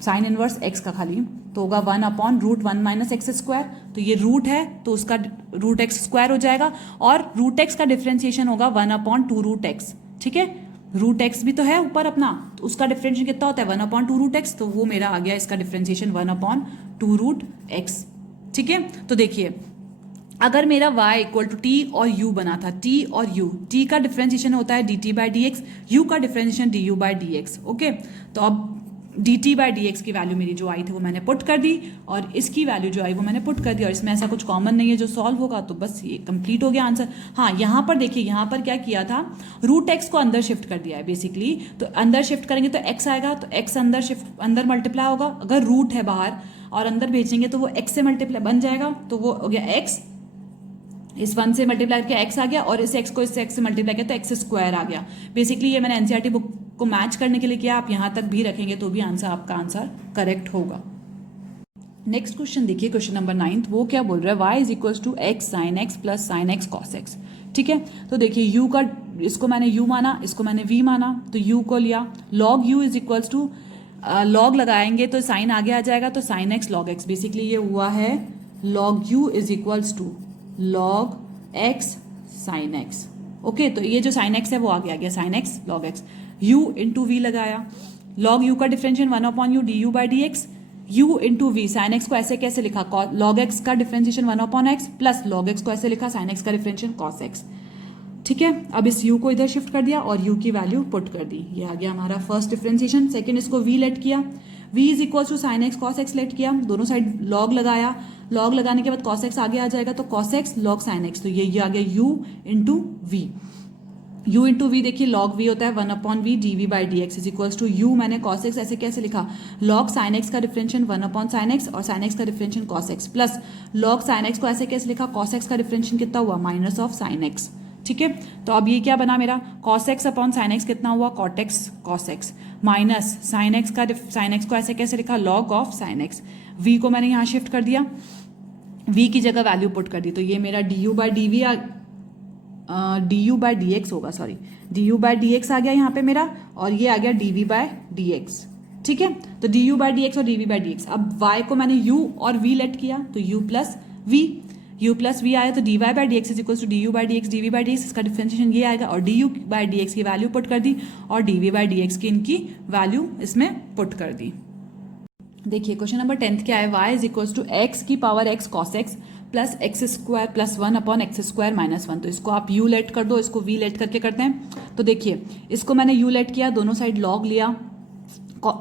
साइन इनवर्स x का खाली, तो होगा 1/√1 माइनस एक्स स्क्वायर, तो ये रूट है तो उसका रूट x स्क्वायर हो जाएगा, और रूट x का डिफरेंशिएशन होगा 1/2√x। ठीक है, रूट x भी तो है ऊपर अपना, तो उसका डिफरेंशिएशन कितना होता है 1/2√x, तो वो मेरा आ गया इसका डिफरेंशिएशन 1/2√x। ठीक है, तो देखिए अगर मेरा y इक्वल टू t और u बना था, t और u, t का डिफरेंशिएशन होता है dt by d x, u का differentiation du by d x. Okay, तो अब dt बाई डी एक्स की वैल्यू मेरी जो आई थी वो मैंने पुट कर दी और इसकी वैल्यू जो आई वो मैंने पुट कर दी, और इसमें ऐसा कुछ कॉमन नहीं है जो सॉल्व होगा, तो बस ये कंप्लीट हो गया आंसर। हाँ, यहाँ पर देखिए, यहाँ पर क्या किया था, रूट एक्स को अंदर शिफ्ट कर दिया है बेसिकली, तो अंदर शिफ्ट करेंगे तो x आएगा, तो x अंदर मल्टीप्लाई होगा, अगर रूट है बाहर और अंदर भेजेंगे तो वो x से मल्टीप्लाई बन जाएगा, तो वो हो गया x, इस 1 से मल्टीप्लाई करके x आ गया, और इस x को इस x से मल्टीप्लाई किया तो x स्क्वायर आ गया। बेसिकली ये मैंने एनसीईआरटी बुक को मैच करने के लिए किया, आप यहाँ तक भी रखेंगे तो भी आंसर आपका आंसर करेक्ट होगा। नेक्स्ट क्वेश्चन देखिए, क्वेश्चन नंबर 9, वो क्या बोल रहा है, y is equals to x sine x plus sine x cos x। ठीक है, तो देखिए u का, इसको मैंने u माना, इसको मैंने v माना, तो u को लिया, log u is equals to log लगाएंगे तो साइन आगे आ जाएगा, तो sine x log x, basically ये हुआ है log u is equals to log x sine x. Okay, तो ये जो साइन एक्स है वो आ गया sine x log x. U into v लगाया, लॉग यू का differentiation 1/u d u by d x, u into v. Sine x को ऐसे कैसे लिखा, लॉग एक्स का differentiation 1/x plus log x को ऐसे लिखा साइन एक्स का डिफरेंशिएशन कॉस एक्स। ठीक है, अब इस u को इधर शिफ्ट कर दिया और u की वैल्यू पुट कर दी। ये आ गया हमारा फर्स्ट डिफरेंशिएशन। सेकंड, इसको v लेट किया, v is equal to sine x cos x let किया, दोनों साइड लॉग लगाया, लॉग लगाने के बाद कॉस एक्स आगे आ जाएगा तो cos x log sine x, तो ये आ गया u into v. u into v देखिए लॉग v होता है 1/v d v by d x is equals to u, मैंने कॉस एक्स ऐसे कैसे लिखा, लॉग साइन एक्स का डिफरेंशिएशन 1/sin x और साइन एक्स का differentiation cos x, plus log sine x को ऐसे कैसे लिखा, कॉस एक्स का डिफरेंशिएशन कितना हुआ, माइनस ऑफ साइन एक्स। ठीक है, तो अब ये क्या बना मेरा, cos x upon sine x कितना हुआ, cot x cos x, minus sine x को ऐसे कैसे लिखा, log of sine x. v को मैंने यहाँ शिफ्ट कर दिया, v की जगह वैल्यू पुट कर दी, तो ये मेरा d u by d v d u by d x होगा, sorry d u by d x आ गया यहाँ पे मेरा, और ये आ गया d v by d x. ठीक है, तो d u by d x और d v by d x. अब y को मैंने u और v लेट किया तो u प्लस v आया, तो d y by d x is equal to d u by d x d v by d x, इसका डिफरेंशिएशन ये आएगा, और d u by d x की वैल्यू पुट कर दी और d v by d x की इनकी वैल्यू इसमें पुट कर दी। देखिए क्वेश्चन नंबर 10 क्या है, y is equal to x की power x cos x plus x square plus 1/x² minus 1, तो इसको आप u लेट कर दो, इसको v लेट करके करते हैं। तो देखिए इसको मैंने u लेट किया, दोनों साइड लॉग लिया,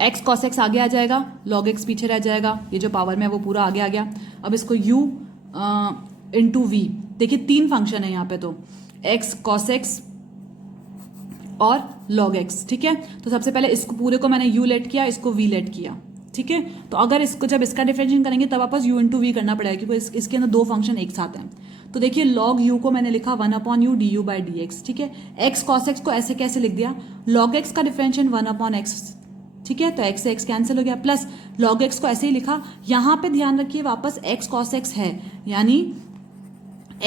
x कॉस एक्स आगे आ जाएगा, लॉग x पीछे रह जाएगा, ये जो पावर में है वो पूरा आगे आ गया। अब इसको u इंटू वी, देखिए तीन फंक्शन है यहाँ पे, तो x कॉस एक्स और लॉग x। ठीक है, तो सबसे पहले इसको पूरे को मैंने u लेट किया, इसको v लेट किया। ठीक है, तो अगर इसको जब इसका डिफरेंशिएशन करेंगे तब वापस u इंटू वी करना पड़ेगा, क्योंकि इसके अंदर दो फंक्शन एक साथ हैं। तो देखिए लॉग u को मैंने लिखा 1/u d u by d x. ठीक है, x कॉस एक्स को ऐसे कैसे लिख दिया, लॉग x का डिफरेंशिएशन 1/x। ठीक है, तो x से x कैंसिल हो गया, प्लस लॉग x को ऐसे ही लिखा। यहाँ पे ध्यान रखिए वापस x कॉस एक्स है, यानी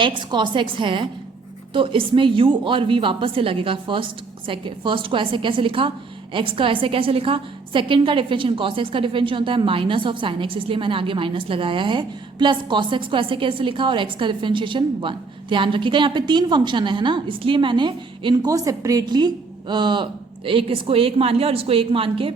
x कॉस एक्स है तो इसमें u और v वापस से लगेगा। फर्स्ट को ऐसे कैसे लिखा, x का ऐसे कैसे लिखा, सेकंड का डिफरेंशिएशन कॉस एक्स का डिफरेंशिएशन होता है माइनस ऑफ साइन एक्स, इसलिए मैंने आगे माइनस लगाया है, प्लस कॉस एक्स को ऐसे कैसे लिखा और x का डिफरेंशिएशन 1। ध्यान रखिएगा यहाँ पे तीन फंक्शन है ना, इसलिए मैंने इनको सेपरेटली एक इसको एक मान लिया और इसको एक मान के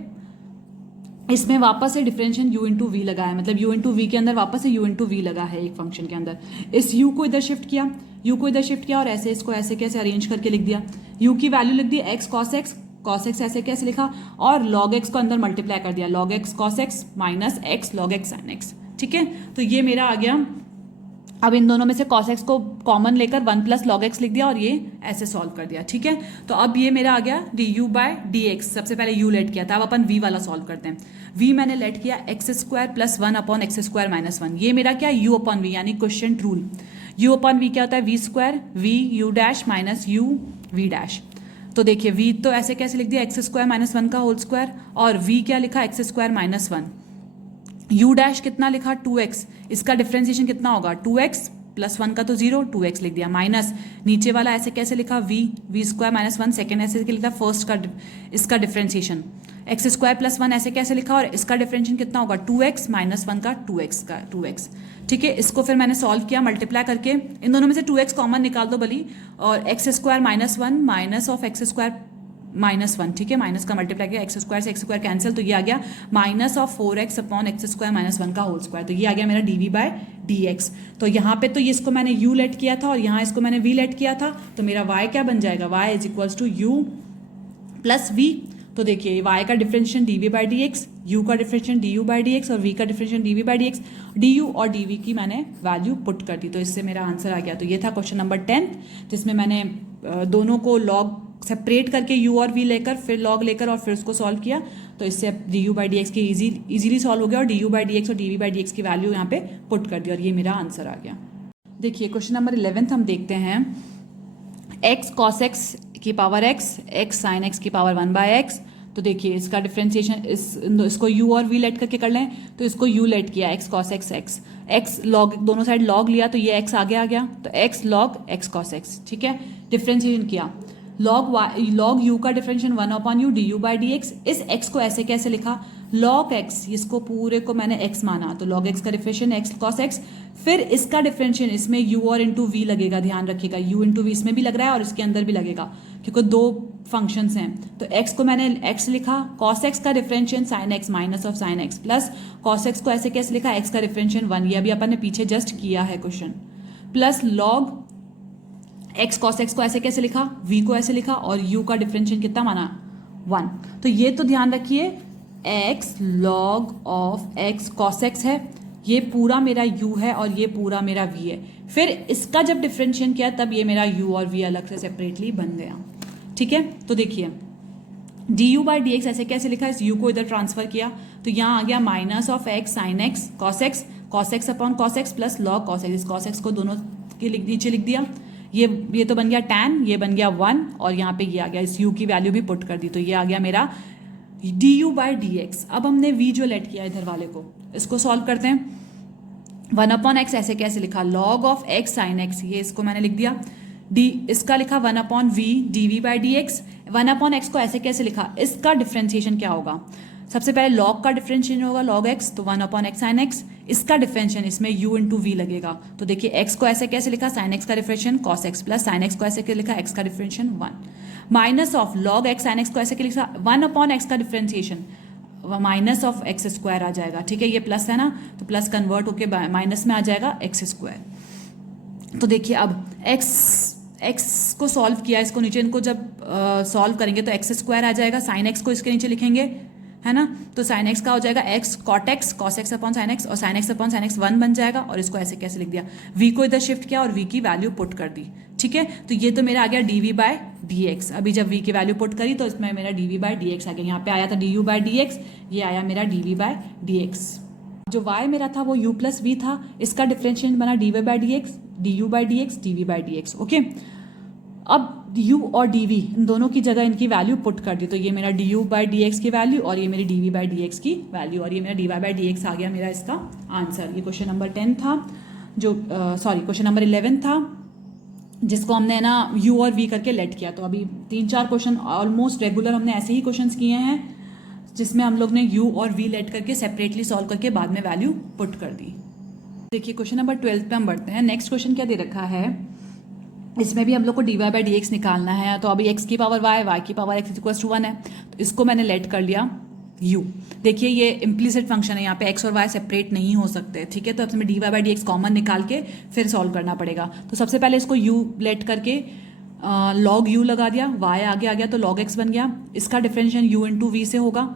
इसमें वापस से डिफरेंशिएशन u इंटू वी लगाया, मतलब u इंटू वी के अंदर वापस से u इंटू वी लगा है एक फंक्शन के अंदर। इस u को इधर शिफ्ट किया और ऐसे इसको ऐसे कैसे अरेंज करके लिख दिया, u की वैल्यू लिख दी x कॉस एक्स ऐसे कैसे लिखा, और log x को अंदर मल्टीप्लाई कर दिया, log x cos x minus x log x sin x। ठीक है, तो ये मेरा आ गया। अब इन दोनों में से cos x को कॉमन लेकर 1 प्लस log x लिख दिया और ये ऐसे सॉल्व कर दिया। ठीक है, तो अब ये मेरा आ गया D u by d x. सबसे पहले u लेट किया था, अब अपन v वाला सॉल्व करते हैं। v मैंने लेट किया x² प्लस 1/x² माइनस 1, ये मेरा क्या u अपॉन v यानी question rule. u upon v क्या होता है, v² v u dash minus u v dash. तो देखिए v तो ऐसे कैसे लिख दिया, x² माइनस 1 का होल स्क्वायर, और v क्या लिखा, x² माइनस 1, u डैश कितना लिखा 2x, इसका डिफरेंशिएशन कितना होगा 2x प्लस 1 का तो 0, 2x लिख दिया, माइनस नीचे वाला ऐसे कैसे लिखा v² माइनस 1, सेकेंड ऐसे लिखा फर्स्ट का इसका डिफरेंशिएशन x² प्लस 1 ऐसे कैसे लिखा, और इसका डिफरेंशिएशन कितना होगा 2x माइनस 1 का 2x। ठीक है, इसको फिर मैंने सॉल्व किया मल्टीप्लाई करके, इन दोनों में से 2x कॉमन निकाल दो भली, और x² minus 1 minus of x² minus 1। ठीक है, माइनस का मल्टीप्लाई किया, x² से x² कैंसिल, तो ये आ गया minus of 4x upon x² minus 1 का होल स्क्वायर, तो ये आ गया मेरा d v by d x. तो यहाँ पे तो ये इसको मैंने u लेट किया था और यहाँ इसको मैंने v लेट किया था, तो मेरा y क्या बन जाएगा, y is equals to u plus v। तो देखिए y का differentiation d v by d x, u का differentiation d u by d x और v का differentiation d v by d x, d u और डी वी की मैंने value put कर दी, तो इससे मेरा आंसर आ गया। तो ये था क्वेश्चन नंबर 10, जिसमें मैंने दोनों को लॉग सेपरेट करके u और v लेकर फिर लॉग लेकर और फिर उसको सॉल्व किया, तो इससे d u by d x की इजीली सॉल्व हो गया, और d u by d x और d v by d x की वैल्यू यहाँ पे पुट कर दी, और ये मेरा आंसर आ गया। देखिए क्वेश्चन नंबर 11 हम देखते हैं, x कॉस एक्स की पावर x साइन एक्स की पावर 1/x। तो देखिए इसका डिफरेंशिएशन इसको u और v लेट करके कर लें, तो इसको u लेट किया x कॉस x लॉग, दोनों साइड लॉग लिया तो ये x आगे आ गया, तो x log x cos x। ठीक है, डिफरेंशिएशन किया, लॉग u का differentiation 1/u d u by d x, इस x को ऐसे कैसे लिखा, log x, इसको पूरे को मैंने x माना तो log x का डिफरेंशिएशन x cos x, फिर इसका डिफरेंशिएशन इसमें u और इंटू वी लगेगा, ध्यान रखिएगा u इंटू वी इसमें भी लग रहा है और इसके अंदर भी लगेगा क्योंकि दो फंक्शंस हैं। तो x को मैंने x लिखा, cos x का differentiation sin x minus of sin x plus cos x को ऐसे कैसे लिखा, x का डिफरेंशिएशन 1, ये अभी अपन ने पीछे जस्ट किया है question, plus log x cos x को ऐसे कैसे लिखा, v को ऐसे लिखा और u का डिफरेंशिएशन कितना माना 1। तो ये तो ध्यान रखिए x log of x cos x है, ये पूरा मेरा u है और ये पूरा मेरा v है। फिर इसका जब डिफरेंशिएशन किया तब ये मेरा u और v अलग से सेपरेटली बन गया। ठीक है, तो देखिए du बाई डी एक्स ऐसे कैसे लिखा, इस u को इधर ट्रांसफर किया तो यहाँ आ गया minus of x sine x cos x upon cos x plus log cos x, इस cos x को दोनों के नीचे लिख दिया। ये तो बन गया tan, ये बन गया 1 और यहाँ पे ये आ गया, इस u की वैल्यू भी पुट कर दी तो ये आ गया मेरा du बाई डी एक्स। अब हमने v जो लेट किया इधर वाले को, इसको सॉल्व करते हैं। 1 अपॉन एक्स ऐसे कैसे लिखा, log of x sine x, ये इसको मैंने लिख दिया। इसका लिखा 1 upon v d v by d x. 1 upon x को ऐसे कैसे लिखा, इसका डिफरेंशिएशन क्या होगा, सबसे पहले log का डिफरेंशिएशन होगा log x, तो 1 अपॉन एक्स साइन x, इसका डिफरेंशिएशन इसमें u इंटू वी लगेगा तो देखिए x को ऐसे कैसे लिखा, साइन x का differentiation cos x plus sine x को ऐसे कैसे लिखा, x का differentiation 1 minus of log x sine x को ऐसे लिखा 1 अपॉन x का differentiation minus of x square आ जाएगा। ठीक है, ये प्लस है ना तो प्लस कन्वर्ट होके माइनस में आ जाएगा एक्स स्क्वायर। तो देखिए अब x को सॉल्व किया, इसको नीचे इनको जब सॉल्व करेंगे तो एक्स स्क्वायर आ जाएगा, साइन x को इसके नीचे लिखेंगे है ना, तो साइन x का हो जाएगा x cot x cos x upon sine x और sine x upon sine x 1 बन जाएगा और इसको ऐसे कैसे लिख दिया, v को इधर शिफ्ट किया और v की वैल्यू पुट कर दी। ठीक है, तो ये तो मेरा आ गया dv बाय dx। अभी जब v की वैल्यू पुट करी तो इसमें मेरा dv बाय dx आ गया, यहाँ पे आया था du बाय dx, ये आया मेरा dv बाय dx। जो y मेरा था वो u प्लस v था, इसका डिफरेंशिएशन बना dy by dx, du by dx, dv by dx। Okay, अब u और dv इन दोनों की जगह इनकी वैल्यू पुट कर दी तो ये मेरा du बाय dx की वैल्यू और ये मेरी dv बाय dx की वैल्यू और ये मेरा dy बाय dx आ गया मेरा इसका आंसर। ये क्वेश्चन नंबर 10 था, जो क्वेश्चन नंबर 11 था जिसको हमने ना u और v करके लेट किया। तो अभी 3-4 क्वेश्चन ऑलमोस्ट रेगुलर हमने ऐसे ही क्वेश्चन किए हैं जिसमें हम लोग ने u और v लेट करके सेपरेटली सॉल्व करके बाद में वैल्यू पुट कर दी। देखिए क्वेश्चन नंबर 12 पे हम बढ़ते हैं। नेक्स्ट क्वेश्चन क्या दे रखा है, इसमें भी हम लोग को dy बाई डी एक्स निकालना है। तो अभी x की पावर y की पावर x इक्वल टू 1 है तो इसको मैंने लेट कर लिया u। देखिए ये इम्प्लीसिट फंक्शन है, यहाँ पे x और y सेपरेट नहीं हो सकते। ठीक है, तो अब हमें dy by d x common निकाल के फिर सॉल्व करना पड़ेगा। तो सबसे पहले इसको u लेट करके log u लगा दिया, y आगे आ गया तो log x बन गया। इसका डिफरेंशिएशन u इंटू वी से होगा,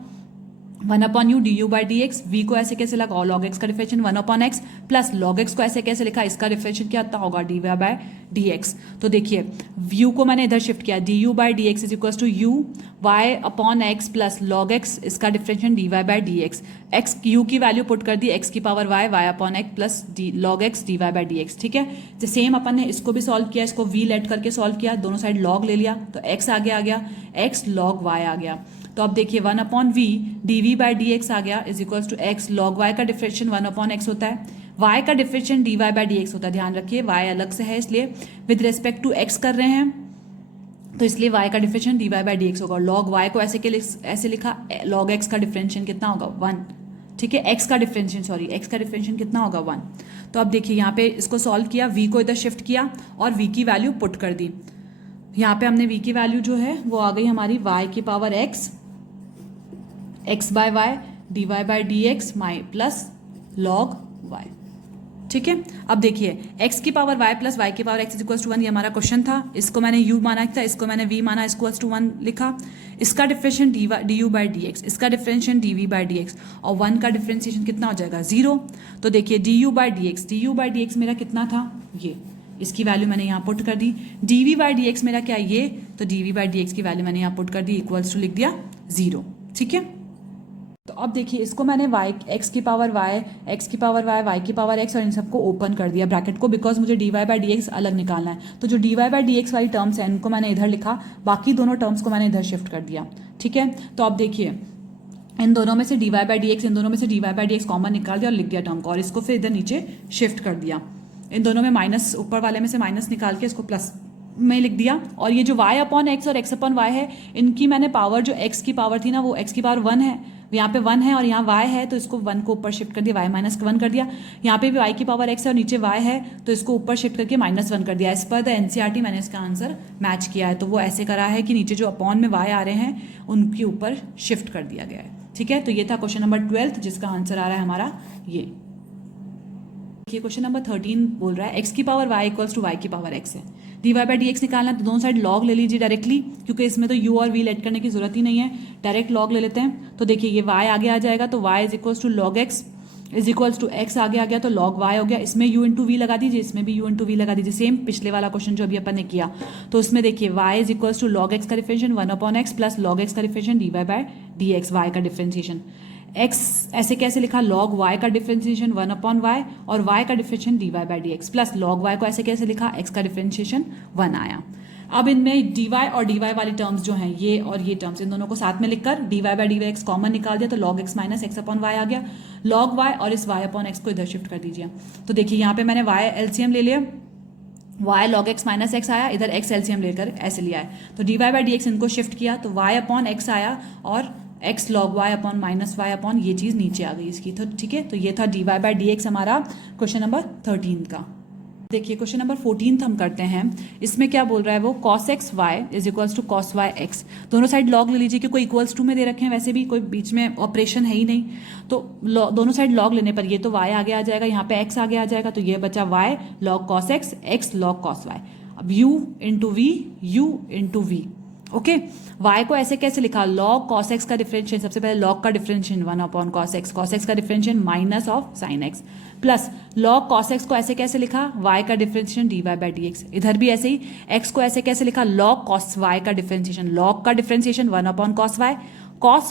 1 upon u du by d x. V को ऐसे कैसे लगा, log x का differentiation 1 upon x plus log x को ऐसे कैसे लिखा, इसका डिफरेंशिएशन क्या होगा dy बाई डी एक्स। तो देखिए u को मैंने इधर शिफ्ट किया, du by d x is equal to u y upon x plus log x, इसका differentiation dy by d x. x u की वैल्यू पुट कर दी, x की power y upon x plus log x dy by d x. ठीक है, तो same अपन ने इसको भी सॉल्व किया, इसको v लेट करके सॉल्व किया, दोनों साइड log ले लिया तो x आगे आ गया, x log y आ गया। तो अब देखिए 1 upon v d v by d x आ गया is equals to x log y का डिफरेंशिएशन 1 अपॉन एक्स होता है, y का differentiation d y by d x होता है। ध्यान रखिए y अलग से है इसलिए विद रिस्पेक्ट टू x कर रहे हैं तो इसलिए y का differentiation d y by d x होगा। log y को ऐसे लिखा, log x का डिफरेंशिएशन कितना होगा 1। ठीक है, x का डिफरेंशिएशन कितना होगा 1। तो अब देखिए यहाँ पे इसको सॉल्व किया, v को इधर शिफ्ट किया और v की वैल्यू पुट कर दी। यहाँ पे हमने v की वैल्यू जो है वो आ गई हमारी y की power x by y d y by d x my plus log y. ठीक है, अब देखिए x की पावर y प्लस y की power x is equal to 1, ये हमारा क्वेश्चन था। इसको मैंने u माना था, इसको मैंने v माना, इक्वल टू 1 लिखा। इसका differentiation d u by d x, इसका differentiation d v by d x और 1 का डिफरेंशिएशन कितना हो जाएगा 0। तो देखिए D u by d x मेरा कितना था, ये इसकी वैल्यू मैंने यहाँ पुट कर दी। D v by d x मेरा क्या है ये, तो d v by d x की वैल्यू मैंने यहाँ पुट कर दी, इक्वल्स टू लिख दिया 0। ठीक है, तो अब देखिए इसको मैंने x की पावर y, x की पावर y, y की पावर x और इन सबको ओपन कर दिया ब्रैकेट को, बिकॉज मुझे dy बाई डी एक्स अलग निकालना है। तो जो dy बाई डी एक्स वाली टर्म्स हैं इनको मैंने इधर लिखा, बाकी दोनों टर्म्स को मैंने इधर शिफ्ट कर दिया। ठीक है, तो अब देखिए इन दोनों में से dy बाई डी एक्स, इन दोनों में से dy by d x common निकाल दिया और लिख दिया टर्म को, और इसको फिर इधर नीचे शिफ्ट कर दिया। इन दोनों में माइनस, ऊपर वाले में से माइनस निकाल के इसको प्लस में लिख दिया, और ये जो y अपॉन एक्स और x अपॉन वाई है, इनकी मैंने पावर, जो x की पावर थी ना वो x की पावर 1 है, यहाँ पे 1 है और यहाँ y है, तो इसको 1 को ऊपर शिफ्ट कर दिया, y माइनस 1 कर दिया। यहाँ पे भी y की पावर x है और नीचे y है, तो इसको ऊपर शिफ्ट करके -1 कर दिया। एज पर द एनसीईआरटी मैंने इसका आंसर मैच किया है। तो वो ऐसे करा है कि नीचे जो अपॉन में y आ रहे हैं उनके ऊपर शिफ्ट कर दिया गया है। ठीक है, तो ये था क्वेश्चन नंबर 12 जिसका आंसर आ रहा है हमारा ये। देखिए क्वेश्चन नंबर 13 बोल रहा है x की power y equals to y की पावर x है, dy बाई डी एक्स निकालना है। तो दोनों साइड log ले लीजिए डायरेक्टली, क्योंकि इसमें तो u और v लेट करने की जरूरत ही नहीं है, डायरेक्ट log ले लेते हैं। तो देखिए ये y आगे आ जाएगा, तो y is equals to log x is equals to x आगे आ गया तो log y हो गया। इसमें u इंटू वी लगा दीजिए, इसमें भी u इंटू वी लगा दीजिए, सेम पिछले वाला क्वेश्चन जो अभी अपन ने किया। तो उसमें देखिए y is equals to log x का differentiation 1 upon x plus log x का differentiation dy by d x, y का डिफरेंशिएशन। x ऐसे कैसे लिखा, log y का डिफरेंशिएशन 1 अपॉन y और y का differentiation dy by d x, plus log y को ऐसे कैसे लिखा, x का डिफरेंशिएशन 1 आया। अब इनमें dy और dy वाली टर्म्स जो हैं ये और ये टर्म्स, इन दोनों को साथ में लिखकर dy by d x common निकाल दिया, तो log x minus x upon y आ गया। log y और इस y अपॉन एक्स को इधर शिफ्ट कर दीजिए। तो देखिए यहाँ पे मैंने y एलसीएम ले लिया, y log x minus x आया, इधर x एलसीएम लेकर ऐसे लिया है। तो dy बाई डी एक्स इनको शिफ्ट किया तो y अपॉन एक्स आया और x log y upon minus y upon ये चीज़ नीचे आ गई इसकी। तो ठीक है, तो ये था dy बाई डी एक्स हमारा क्वेश्चन नंबर 13 का। देखिए क्वेश्चन नंबर 14 हम करते हैं। इसमें क्या बोल रहा है वो, cos x y is equals to cos y x। दोनों साइड log ले लीजिए, कि कोई इक्वल्स टू में दे रखे हैं, वैसे भी कोई बीच में ऑपरेशन है ही नहीं, तो दोनों साइड log लेने पर ये तो y आगे आ जाएगा, यहाँ पे x आगे आ जाएगा, तो ये बचा y log cos x, x log cos y। अब u into v, u into v. Okay, y को ऐसे कैसे लिखा, log cos x का डिफरेंशिएशन, सबसे पहले log का डिफरेंशिएशन 1 अपॉन cos x का differentiation minus of sin x, plus log cos x को ऐसे कैसे लिखा, y का differentiation dy by d x. इधर भी ऐसे ही x को ऐसे कैसे लिखा, log cos y का डिफरेंशिएशन, log का डिफरेंशिएशन 1 अपॉन cos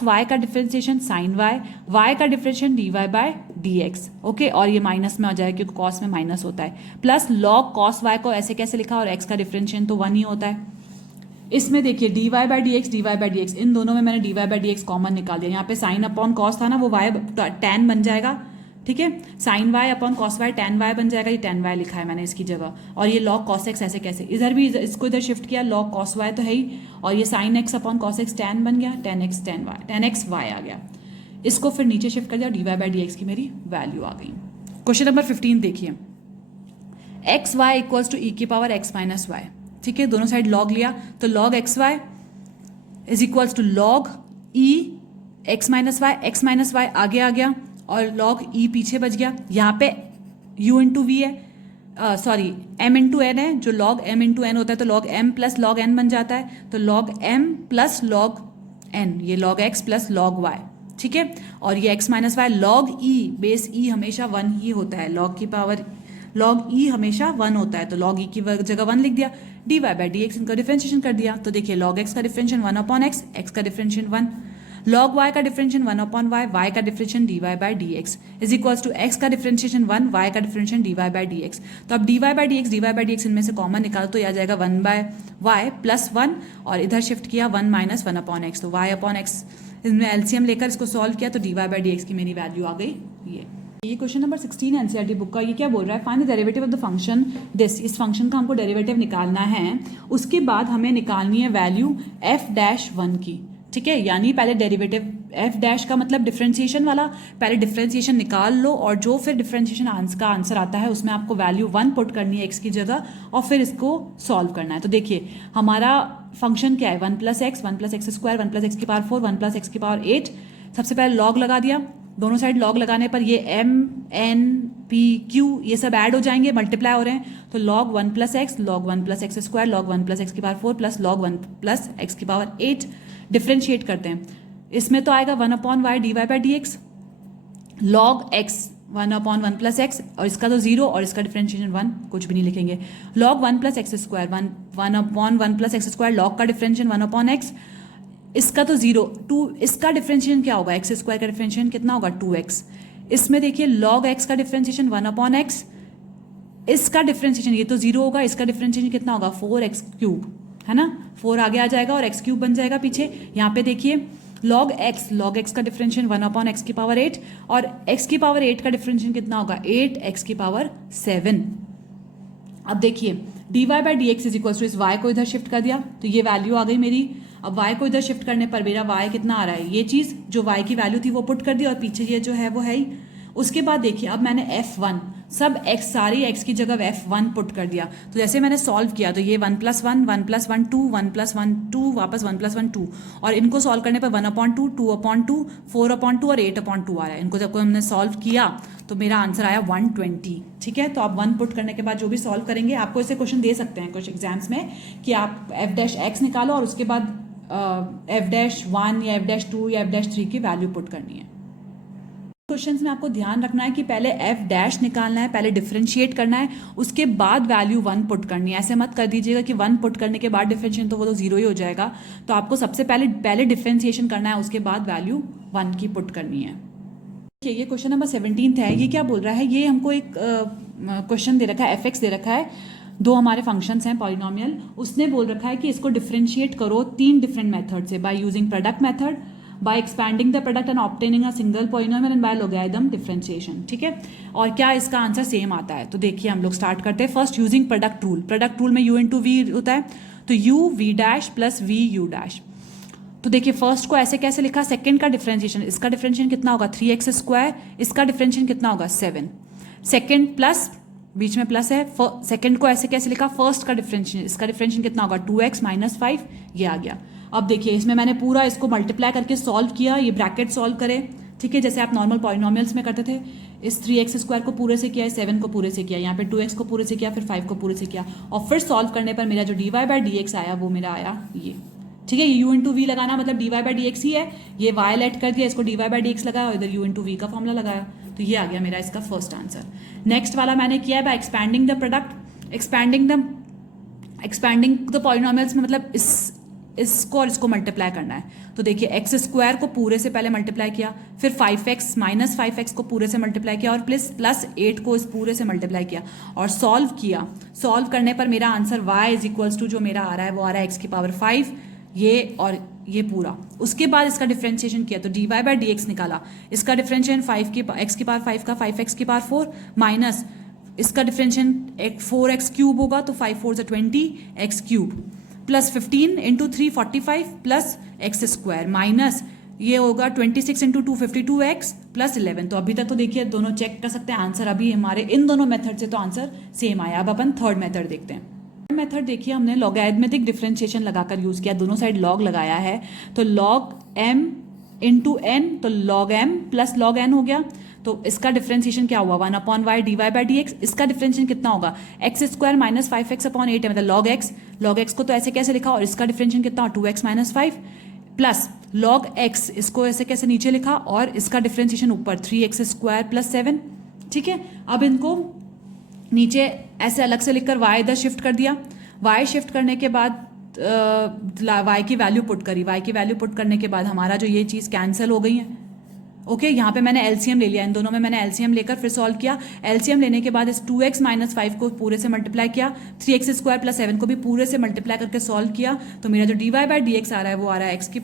y का डिफरेंशिएशन sin y का differentiation dy by d x. Okay, और ये माइनस में आ जाएगा क्योंकि cos में माइनस होता है, प्लस log cos y को ऐसे कैसे लिखा, और x का डिफरेंशिएशन तो 1 ही होता है। इसमें देखिए dy बाई डी एक्स, इन दोनों में मैंने dy by d x common निकाल दिया। यहाँ पे साइन अपॉन कॉस था ना, वो y tan बन जाएगा। ठीक है, sine y upon cos y tan y बन जाएगा, ये tan y लिखा है मैंने इसकी जगह। और ये log cos x ऐसे कैसे, इधर भी इसको इधर शिफ्ट किया, log cos y तो है ही, और ये sine x upon cos x tan बन गया, tan x y आ गया। इसको फिर नीचे शिफ्ट कर दिया, dy बाई डी एक्स की मेरी वैल्यू आ गई। क्वेश्चन नंबर 15 देखिए, एक्स वाई इक्वल्स टू ई की पावर x माइनस वाई। ठीक है, दोनों साइड log लिया, तो log x y is equals to log e x minus y आगे आ गया, और log e पीछे बच गया। यहाँ पे u इंटू वी है, सॉरी m इंटू n है, जो log m इंटू n होता है तो log m plus log n बन जाता है, तो log m plus log n, ये log x plus log y। ठीक है, और ये x minus y log e, base e हमेशा 1 ही होता है, log की पावर log e हमेशा 1 होता है, तो log e की जगह 1 लिख दिया, dy बाई डी एक्स इनका डिफरेंशिएशन कर दिया। तो देखिए log x का डिफरेंशिएशन 1 अपॉन x का डिफरेंशिएशन 1, log y का डिफरेंशिएशन 1 अपॉन y का differentiation dy by d x is equals to x का डिफरेंशिएशन 1, y का differentiation dy by d x. तो अब dy बाई डी एक्स इनमें से कॉमन निकालो तो यह आ जाएगा 1 बाय y प्लस 1, और इधर शिफ्ट किया 1 माइनस 1 अपॉन x, तो y अपॉन x इसमें एलसीएम लेकर इसको सॉल्व किया, तो dy बाई डी एक्स की मेरी वैल्यू आ गई ये क्वेश्चन नंबर 16 एनसीईआरटी बुक का। ये क्या बोल रहा है, find the derivative of the function this. इस फंक्शन का हमको डेरिवेटिव निकालना है, उसके बाद हमें निकालनी है वैल्यू f-1 की। ठीक है, यानी पहले डेरिवेटिव f' का मतलब डिफरेंशिएशन वाला, पहले डिफरेंशिएशन निकाल लो, और जो फिर डिफरेंशिएशन का आंसर आता है उसमें आपको वैल्यू 1 पुट करनी है x की जगह, और फिर इसको सॉल्व करना है। तो देखिए हमारा फंक्शन क्या है, 1 plus x square, 1 plus x की पावर 4, 1 प्लस एक्स की पावर 8। सबसे पहले log लगा दिया, दोनों साइड log लगाने पर ये m n p q ये सब ऐड हो जाएंगे, मल्टीप्लाई हो रहे हैं, तो log 1 plus x, log 1 plus x square, log 1 plus x की power 4 plus log 1 plus x की पावर 8। डिफ्रेंशिएट करते हैं, इसमें तो आएगा 1 upon y d y by d x, log x 1 upon 1 plus x, और इसका तो 0 और इसका डिफरेंशिएशन 1, कुछ भी नहीं लिखेंगे। log 1 plus x square, 1 upon 1 plus x square, log का डिफरेंशिएशन 1 अपॉन एक्स, इसका तो 0, 2, इसका डिफरेंशिएशन क्या होगा, एक्स स्क्वायर का डिफरेंशिएशन कितना होगा 2x। इसमें देखिए log x का डिफरेंशिएशन 1 अपॉन एक्स, इसका डिफरेंशिएशन ये तो 0 होगा, इसका डिफरेंशिएशन कितना होगा 4x क्यूब, है ना, 4 आगे आ जाएगा और x क्यूब बन जाएगा पीछे। यहाँ पे देखिए log x का डिफरेंशिएशन 1 अपॉन एक्स की पावर 8, और x की पावर 8 का डिफरेंशिएशन कितना होगा 8x की पावर 7। अब देखिए d y by d x is equal to इस वाई को इधर शिफ्ट कर दिया तो ये वैल्यू आ गई मेरी। अब वाई को इधर शिफ्ट करने पर मेरा वाई कितना आ रहा है, ये चीज़ जो वाई की वैल्यू थी वो पुट कर दी और पीछे ये जो है वो है ही। उसके बाद देखिए अब मैंने F1 सब x सारी x की जगह F1 पुट कर दिया। तो जैसे मैंने सॉल्व किया तो ये 1 + 1 1 + 1 2 1 + 1 2 वापस 1 + 1 2 और इनको सॉल्व करने पर 1/2 2/2 4/2 और 8/2 आ रहा है। इनको जब हमने सॉल्व किया तो मेरा आंसर आया 120। ठीक है, तो आप 1 पुट करने के बाद जो भी सॉल्व करेंगे, आपको ऐसे क्वेश्चन दे सकते हैं कुछ एग्जाम्स में कि आप f' निकालो और उसके बाद f'1 या f'2 या f'3 की वैल्यू पुट करनी है। क्वेश्चंस में आपको ध्यान रखना है कि पहले f' निकालना है, पहले डिफरेंशिएट करना है, उसके बाद वैल्यू 1 पुट करनी है। ऐसे मत कर दीजिएगा कि 1 पुट करने के बाद डिफरेंशिएशन तो वो तो 0 ही हो जाएगा। तो आपको सबसे पहले डिफरेंशिएशन करना है, उसके बाद वैल्यू 1 की पुट करनी है। ये क्वेश्चन नंबर 17 है। ये क्या बोल रहा है, ये हमको एक क्वेश्चन दे रखा है, f(x) दे रखा है, दो हमारे फंक्शंस हैं पॉलिनोमियल। उसने बोल रखा है कि इसको डिफरेंशिएट करो 3 डिफरेंट मेथड से, by using product method, by expanding the product and obtaining a single polynomial and by logarithm differentiation. ठीक है, और क्या इसका आंसर सेम आता है। तो देखिए हम लोग स्टार्ट करते हैं। First using product rule. Product rule में u इंटू वी होता है, तो u v' plus v u'। तो देखिए फर्स्ट को ऐसे कैसे लिखा, सेकंड का डिफरेंशिएशन, इसका डिफरेंशिएशन कितना होगा 3x², इसका डिफरेंशिएशन कितना होगा 7, सेकंड प्लस बीच में प्लस है, सेकंड को ऐसे कैसे लिखा, फर्स्ट का डिफरेंशिएशन, इसका डिफरेंशिएशन कितना होगा 2x - 5, ये आ गया। अब देखिए इसमें मैंने पूरा इसको मल्टीप्लाई करके सॉल्व किया, ये ब्रैकेट सॉल्व करें। ठीक है, जैसे आप नॉर्मल पॉलिनोमियल्स में करते थे। इस 3x² को पूरे से किया, 7 को पूरे से किया, यहाँ पे 2x को पूरे से किया, फिर 5 को पूरे से किया, और फिर सॉल्व करने पर मेरा जो dy बाई dx आया वो मेरा आया ये। ठीक है, ये u इंटू वी लगाना मतलब dy बाई dx ही है। ये y लेट कर दिया, इसको dy बाई dx लगाया और इधर u इंटू वी का फॉर्मूला लगाया, तो ये आ गया मेरा इसका फर्स्ट आंसर। नेक्स्ट वाला मैंने किया है by expanding the product, expanding the polynomials में मतलब इसको और इसको मल्टीप्लाई करना है। तो देखिए x² को पूरे से पहले मल्टीप्लाई किया, फिर 5x - 5x को पूरे से मल्टीप्लाई किया और प्लस 8 को इस पूरे से मल्टीप्लाई किया और सॉल्व किया। सॉल्व करने पर मेरा answer y is equals to जो मेरा आ रहा है वो आ रहा है x⁵, ये और ये पूरा। उसके बाद इसका डिफरेंशिएशन किया तो dy बाई dx निकाला, इसका डिफरेंशिएशन x⁵ का 5x⁴ माइनस इसका डिफरेंशिएशन 4x³ होगा तो 5 4 = 20 x³ plus 15 into 3 45 plus x² minus ये होगा 26 इंटू 2 52x प्लस 11। तो अभी तक तो देखिए दोनों चेक कर सकते हैं आंसर, अभी हमारे इन दोनों मेथड से तो आंसर सेम आया। अब अपन थर्ड मेथड देखते हैं। थर्ड मेथड देखिए हमने लॉगरिथमिक डिफरेंशिएशन लगाकर यूज किया, दोनों साइड लॉग लगाया है, तो log m इंटू n, तो log m plus log n हो गया। तो इसका डिफरेंशिएशन क्या हुआ 1/y dy बाई dx। इसका डिफरेंशिएशन कितना होगा x² - 5x/8 है, मतलब log x को तो ऐसे कैसे लिखा और इसका डिफरेंशिएशन कितना 2x - 5 प्लस log x, इसको ऐसे कैसे नीचे लिखा और इसका डिफरेंशिएशन ऊपर 3x² प्लस 7। ठीक है, अब इनको नीचे ऐसे अलग से लिखकर y इधर शिफ्ट कर दिया, y शिफ्ट करने के बाद y की वैल्यू पुट करी, y की वैल्यू पुट करने के बाद हमारा जो ये चीज़ कैंसिल हो गई है। ओके, यहाँ पे मैंने एलसीएम ले लिया, इन दोनों में मैंने एलसीएम लेकर फिर सॉल्व किया। एलसीएम लेने के बाद इस 2x - 5 को पूरे से मल्टीप्लाई किया, 3x² प्लस 7 को भी पूरे से मल्टीप्लाई करके सॉल्व किया, तो मेरा जो dy बाई dx आ रहा है वो आ रहा है x⁴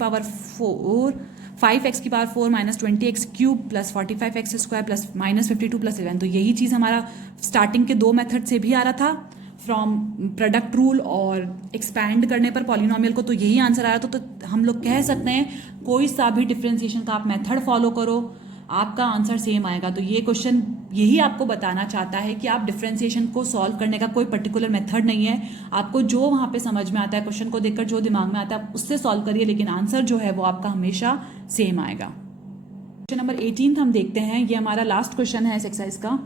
5x⁴ minus 20x³ plus 45x² plus -52 plus 11। तो यही चीज़ हमारा स्टार्टिंग के दो मेथड से भी आ रहा था, फ्रॉम प्रोडक्ट रूल और एक्सपैंड करने पर पॉलिनोमियल को, तो यही आंसर आ रहा था। तो हम लोग कह सकते हैं कोई सा भी डिफरेंशिएशन का आप मेथड फॉलो करो, आपका आंसर सेम आएगा। तो ये क्वेश्चन यही आपको बताना चाहता है कि आप डिफरेंशिएशन को सॉल्व करने का कोई पर्टिकुलर मेथड नहीं है, आपको जो वहाँ पे समझ में आता है, क्वेश्चन को देखकर जो दिमाग में आता है उससे सॉल्व करिए, लेकिन आंसर जो है वो आपका हमेशा सेम आएगा। क्वेश्चन नंबर 18 हम देखते हैं, ये हमारा लास्ट क्वेश्चन है इस एक्सरसाइज का।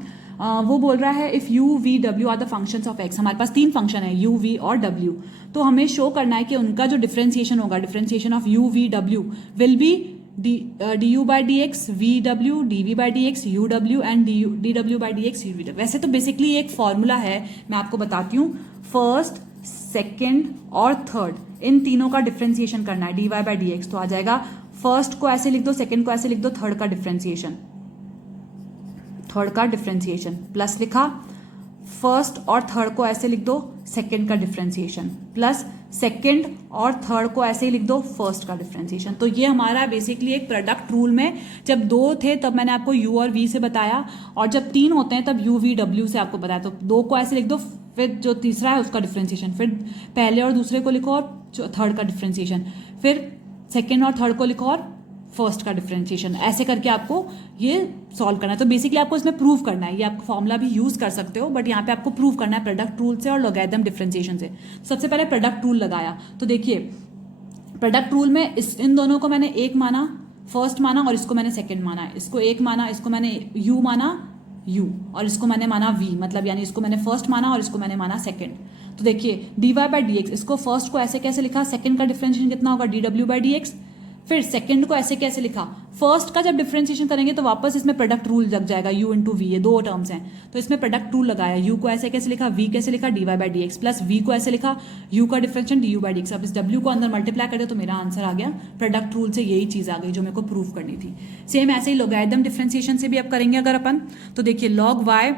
वो बोल रहा है if u v w are the functions of x। हमारे पास 3 फंक्शन है u v और w, तो हमें शो करना है कि उनका जो डिफरेंशिएशन होगा, differentiation of u v w will be du by dx vw, dv by dx uw and dw by dx uv। वैसे तो बेसिकली एक फॉर्मूला है, मैं आपको बताती हूँ। फर्स्ट, सेकेंड और थर्ड, इन तीनों का डिफरेंशिएशन करना है dy बाई dx। तो आ जाएगा फर्स्ट को ऐसे लिख दो, सेकेंड को ऐसे लिख दो, थर्ड का डिफरेंशिएशन प्लस लिखा, फर्स्ट और थर्ड को ऐसे लिख दो, सेकेंड का डिफरेंशिएशन प्लस सेकेंड और थर्ड को ऐसे ही लिख दो, फर्स्ट का डिफरेंशिएशन। तो ये हमारा बेसिकली एक प्रोडक्ट रूल में जब 2 थे तब मैंने आपको u और v से बताया, और जब 3 होते हैं तब u v w से आपको बताया। तो 2 को ऐसे लिख दो, फिर जो तीसरा है उसका डिफ्रेंशिएशन, फिर पहले और दूसरे को लिखो और थर्ड का डिफ्रेंशिएशन, फिर सेकेंड और थर्ड को लिखो और फर्स्ट का डिफ्रेंशिएशन। ऐसे करके आपको ये सॉल्व करना है। तो बेसिकली आपको इसमें प्रूव करना है, ये आपको फॉर्मूला भी यूज कर सकते हो, बट यहाँ पे आपको प्रूव करना है प्रोडक्ट रूल से और लॉगरिथम डिफ्रेंशिएशन से। सबसे पहले प्रोडक्ट रूल लगाया, तो देखिए प्रोडक्ट रूल में इन दोनों को मैंने एक माना, फर्स्ट माना, और इसको मैंने सेकंड माना, इसको एक माना, इसको मैंने यू माना यू, और इसको मैंने माना वी, मतलब यानी इसको मैंने फर्स्ट माना और इसको मैंने माना सेकंड। तो देखिए dy बाई डी एक्स, इसको फर्स्ट को ऐसे कैसे लिखा, सेकंड का डिफरेंशिएशन कितना होगा dw बाई डी एक्स, फिर सेकंड को ऐसे कैसे लिखा, फर्स्ट का जब डिफरेंशिएशन करेंगे तो वापस इसमें प्रोडक्ट रूल लग जाएगा, u इंटू वी, ये दो टर्म्स हैं तो इसमें प्रोडक्ट रूल लगाया, u को ऐसे कैसे लिखा, v कैसे लिखा, dy by d x, plus v को ऐसे लिखा, u का differentiation du by d x. अब इस w को अंदर मल्टीप्लाई करे तो मेरा आंसर आ गया, प्रोडक्ट रूल से यही चीज आ गई जो मेरे को प्रूव करनी थी। सेम ऐसे ही लॉगरिथम डिफरेंशिएशन से भी अब करेंगे अगर अपन, तो देखिए log y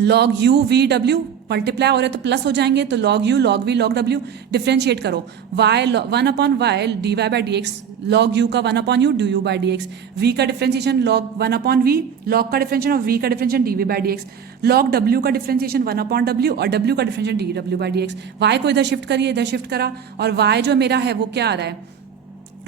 log u v w multiply हो रहे तो प्लस हो जाएंगे, तो log u log v log w, differentiate करो y 1 upon y dy by d x, log u का 1 upon u du by d x, v का differentiation log 1 upon v, log का डिफ्रेंशिएशन और v का differentiation dv by d x, log w का differentiation 1 upon w और w का differentiation dw by d x. y को इधर shift करिए, इधर शिफ्ट करा, और y जो मेरा है वो क्या आ रहा है,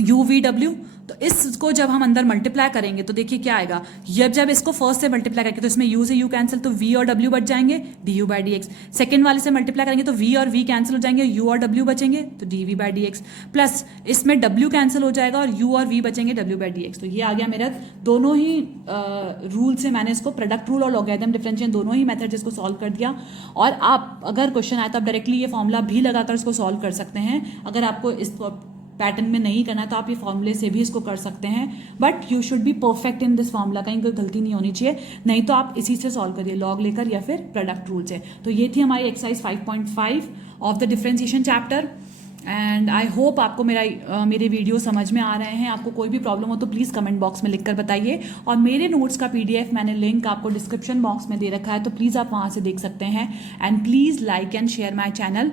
u v w। तो इसको जब हम अंदर मल्टीप्लाई करेंगे तो देखिए क्या आएगा, जब इसको फर्स्ट से मल्टीप्लाई करेंगे तो इसमें u से u कैंसिल, तो v और w बच जाएंगे du by d x. Second वाले से मल्टीप्लाई करेंगे तो v और v कैंसिल हो जाएंगे, u और w बचेंगे तो dv by d x, plus इसमें w कैंसिल हो जाएगा और u और v बचेंगे w बाई डी एक्स। तो ये आ गया मेरा दोनों ही रूल से मैंने इसको प्रोडक्ट रूल और लॉगरिथम डिफरेंशिएशन दोनों ही मेथड इसको सॉल्व कर दिया। और आप अगर क्वेश्चन आया तो आप डायरेक्टली ये फॉर्मूला भी लगाकर इसको सॉल्व कर सकते हैं। अगर आपको इस पैटर्न में नहीं करना तो आप ये फॉर्मूले से भी इसको कर सकते हैं, but you should be perfect in this formula, कहीं कोई गलती नहीं होनी चाहिए, नहीं तो आप इसी से सॉल्व करिए, लॉग लेकर या फिर प्रोडक्ट रूल से। तो ये थी हमारी exercise 5.5 of the differentiation chapter. And I hope आपको मेरे वीडियो समझ में आ रहे हैं। आपको कोई भी प्रॉब्लम हो तो प्लीज़ कमेंट बॉक्स में लिखकर बताइए, और मेरे नोट्स का PDF मैंने लिंक आपको डिस्क्रिप्शन बॉक्स में दे रखा है, तो प्लीज़ आप वहाँ से देख सकते हैं। And please like and share my channel.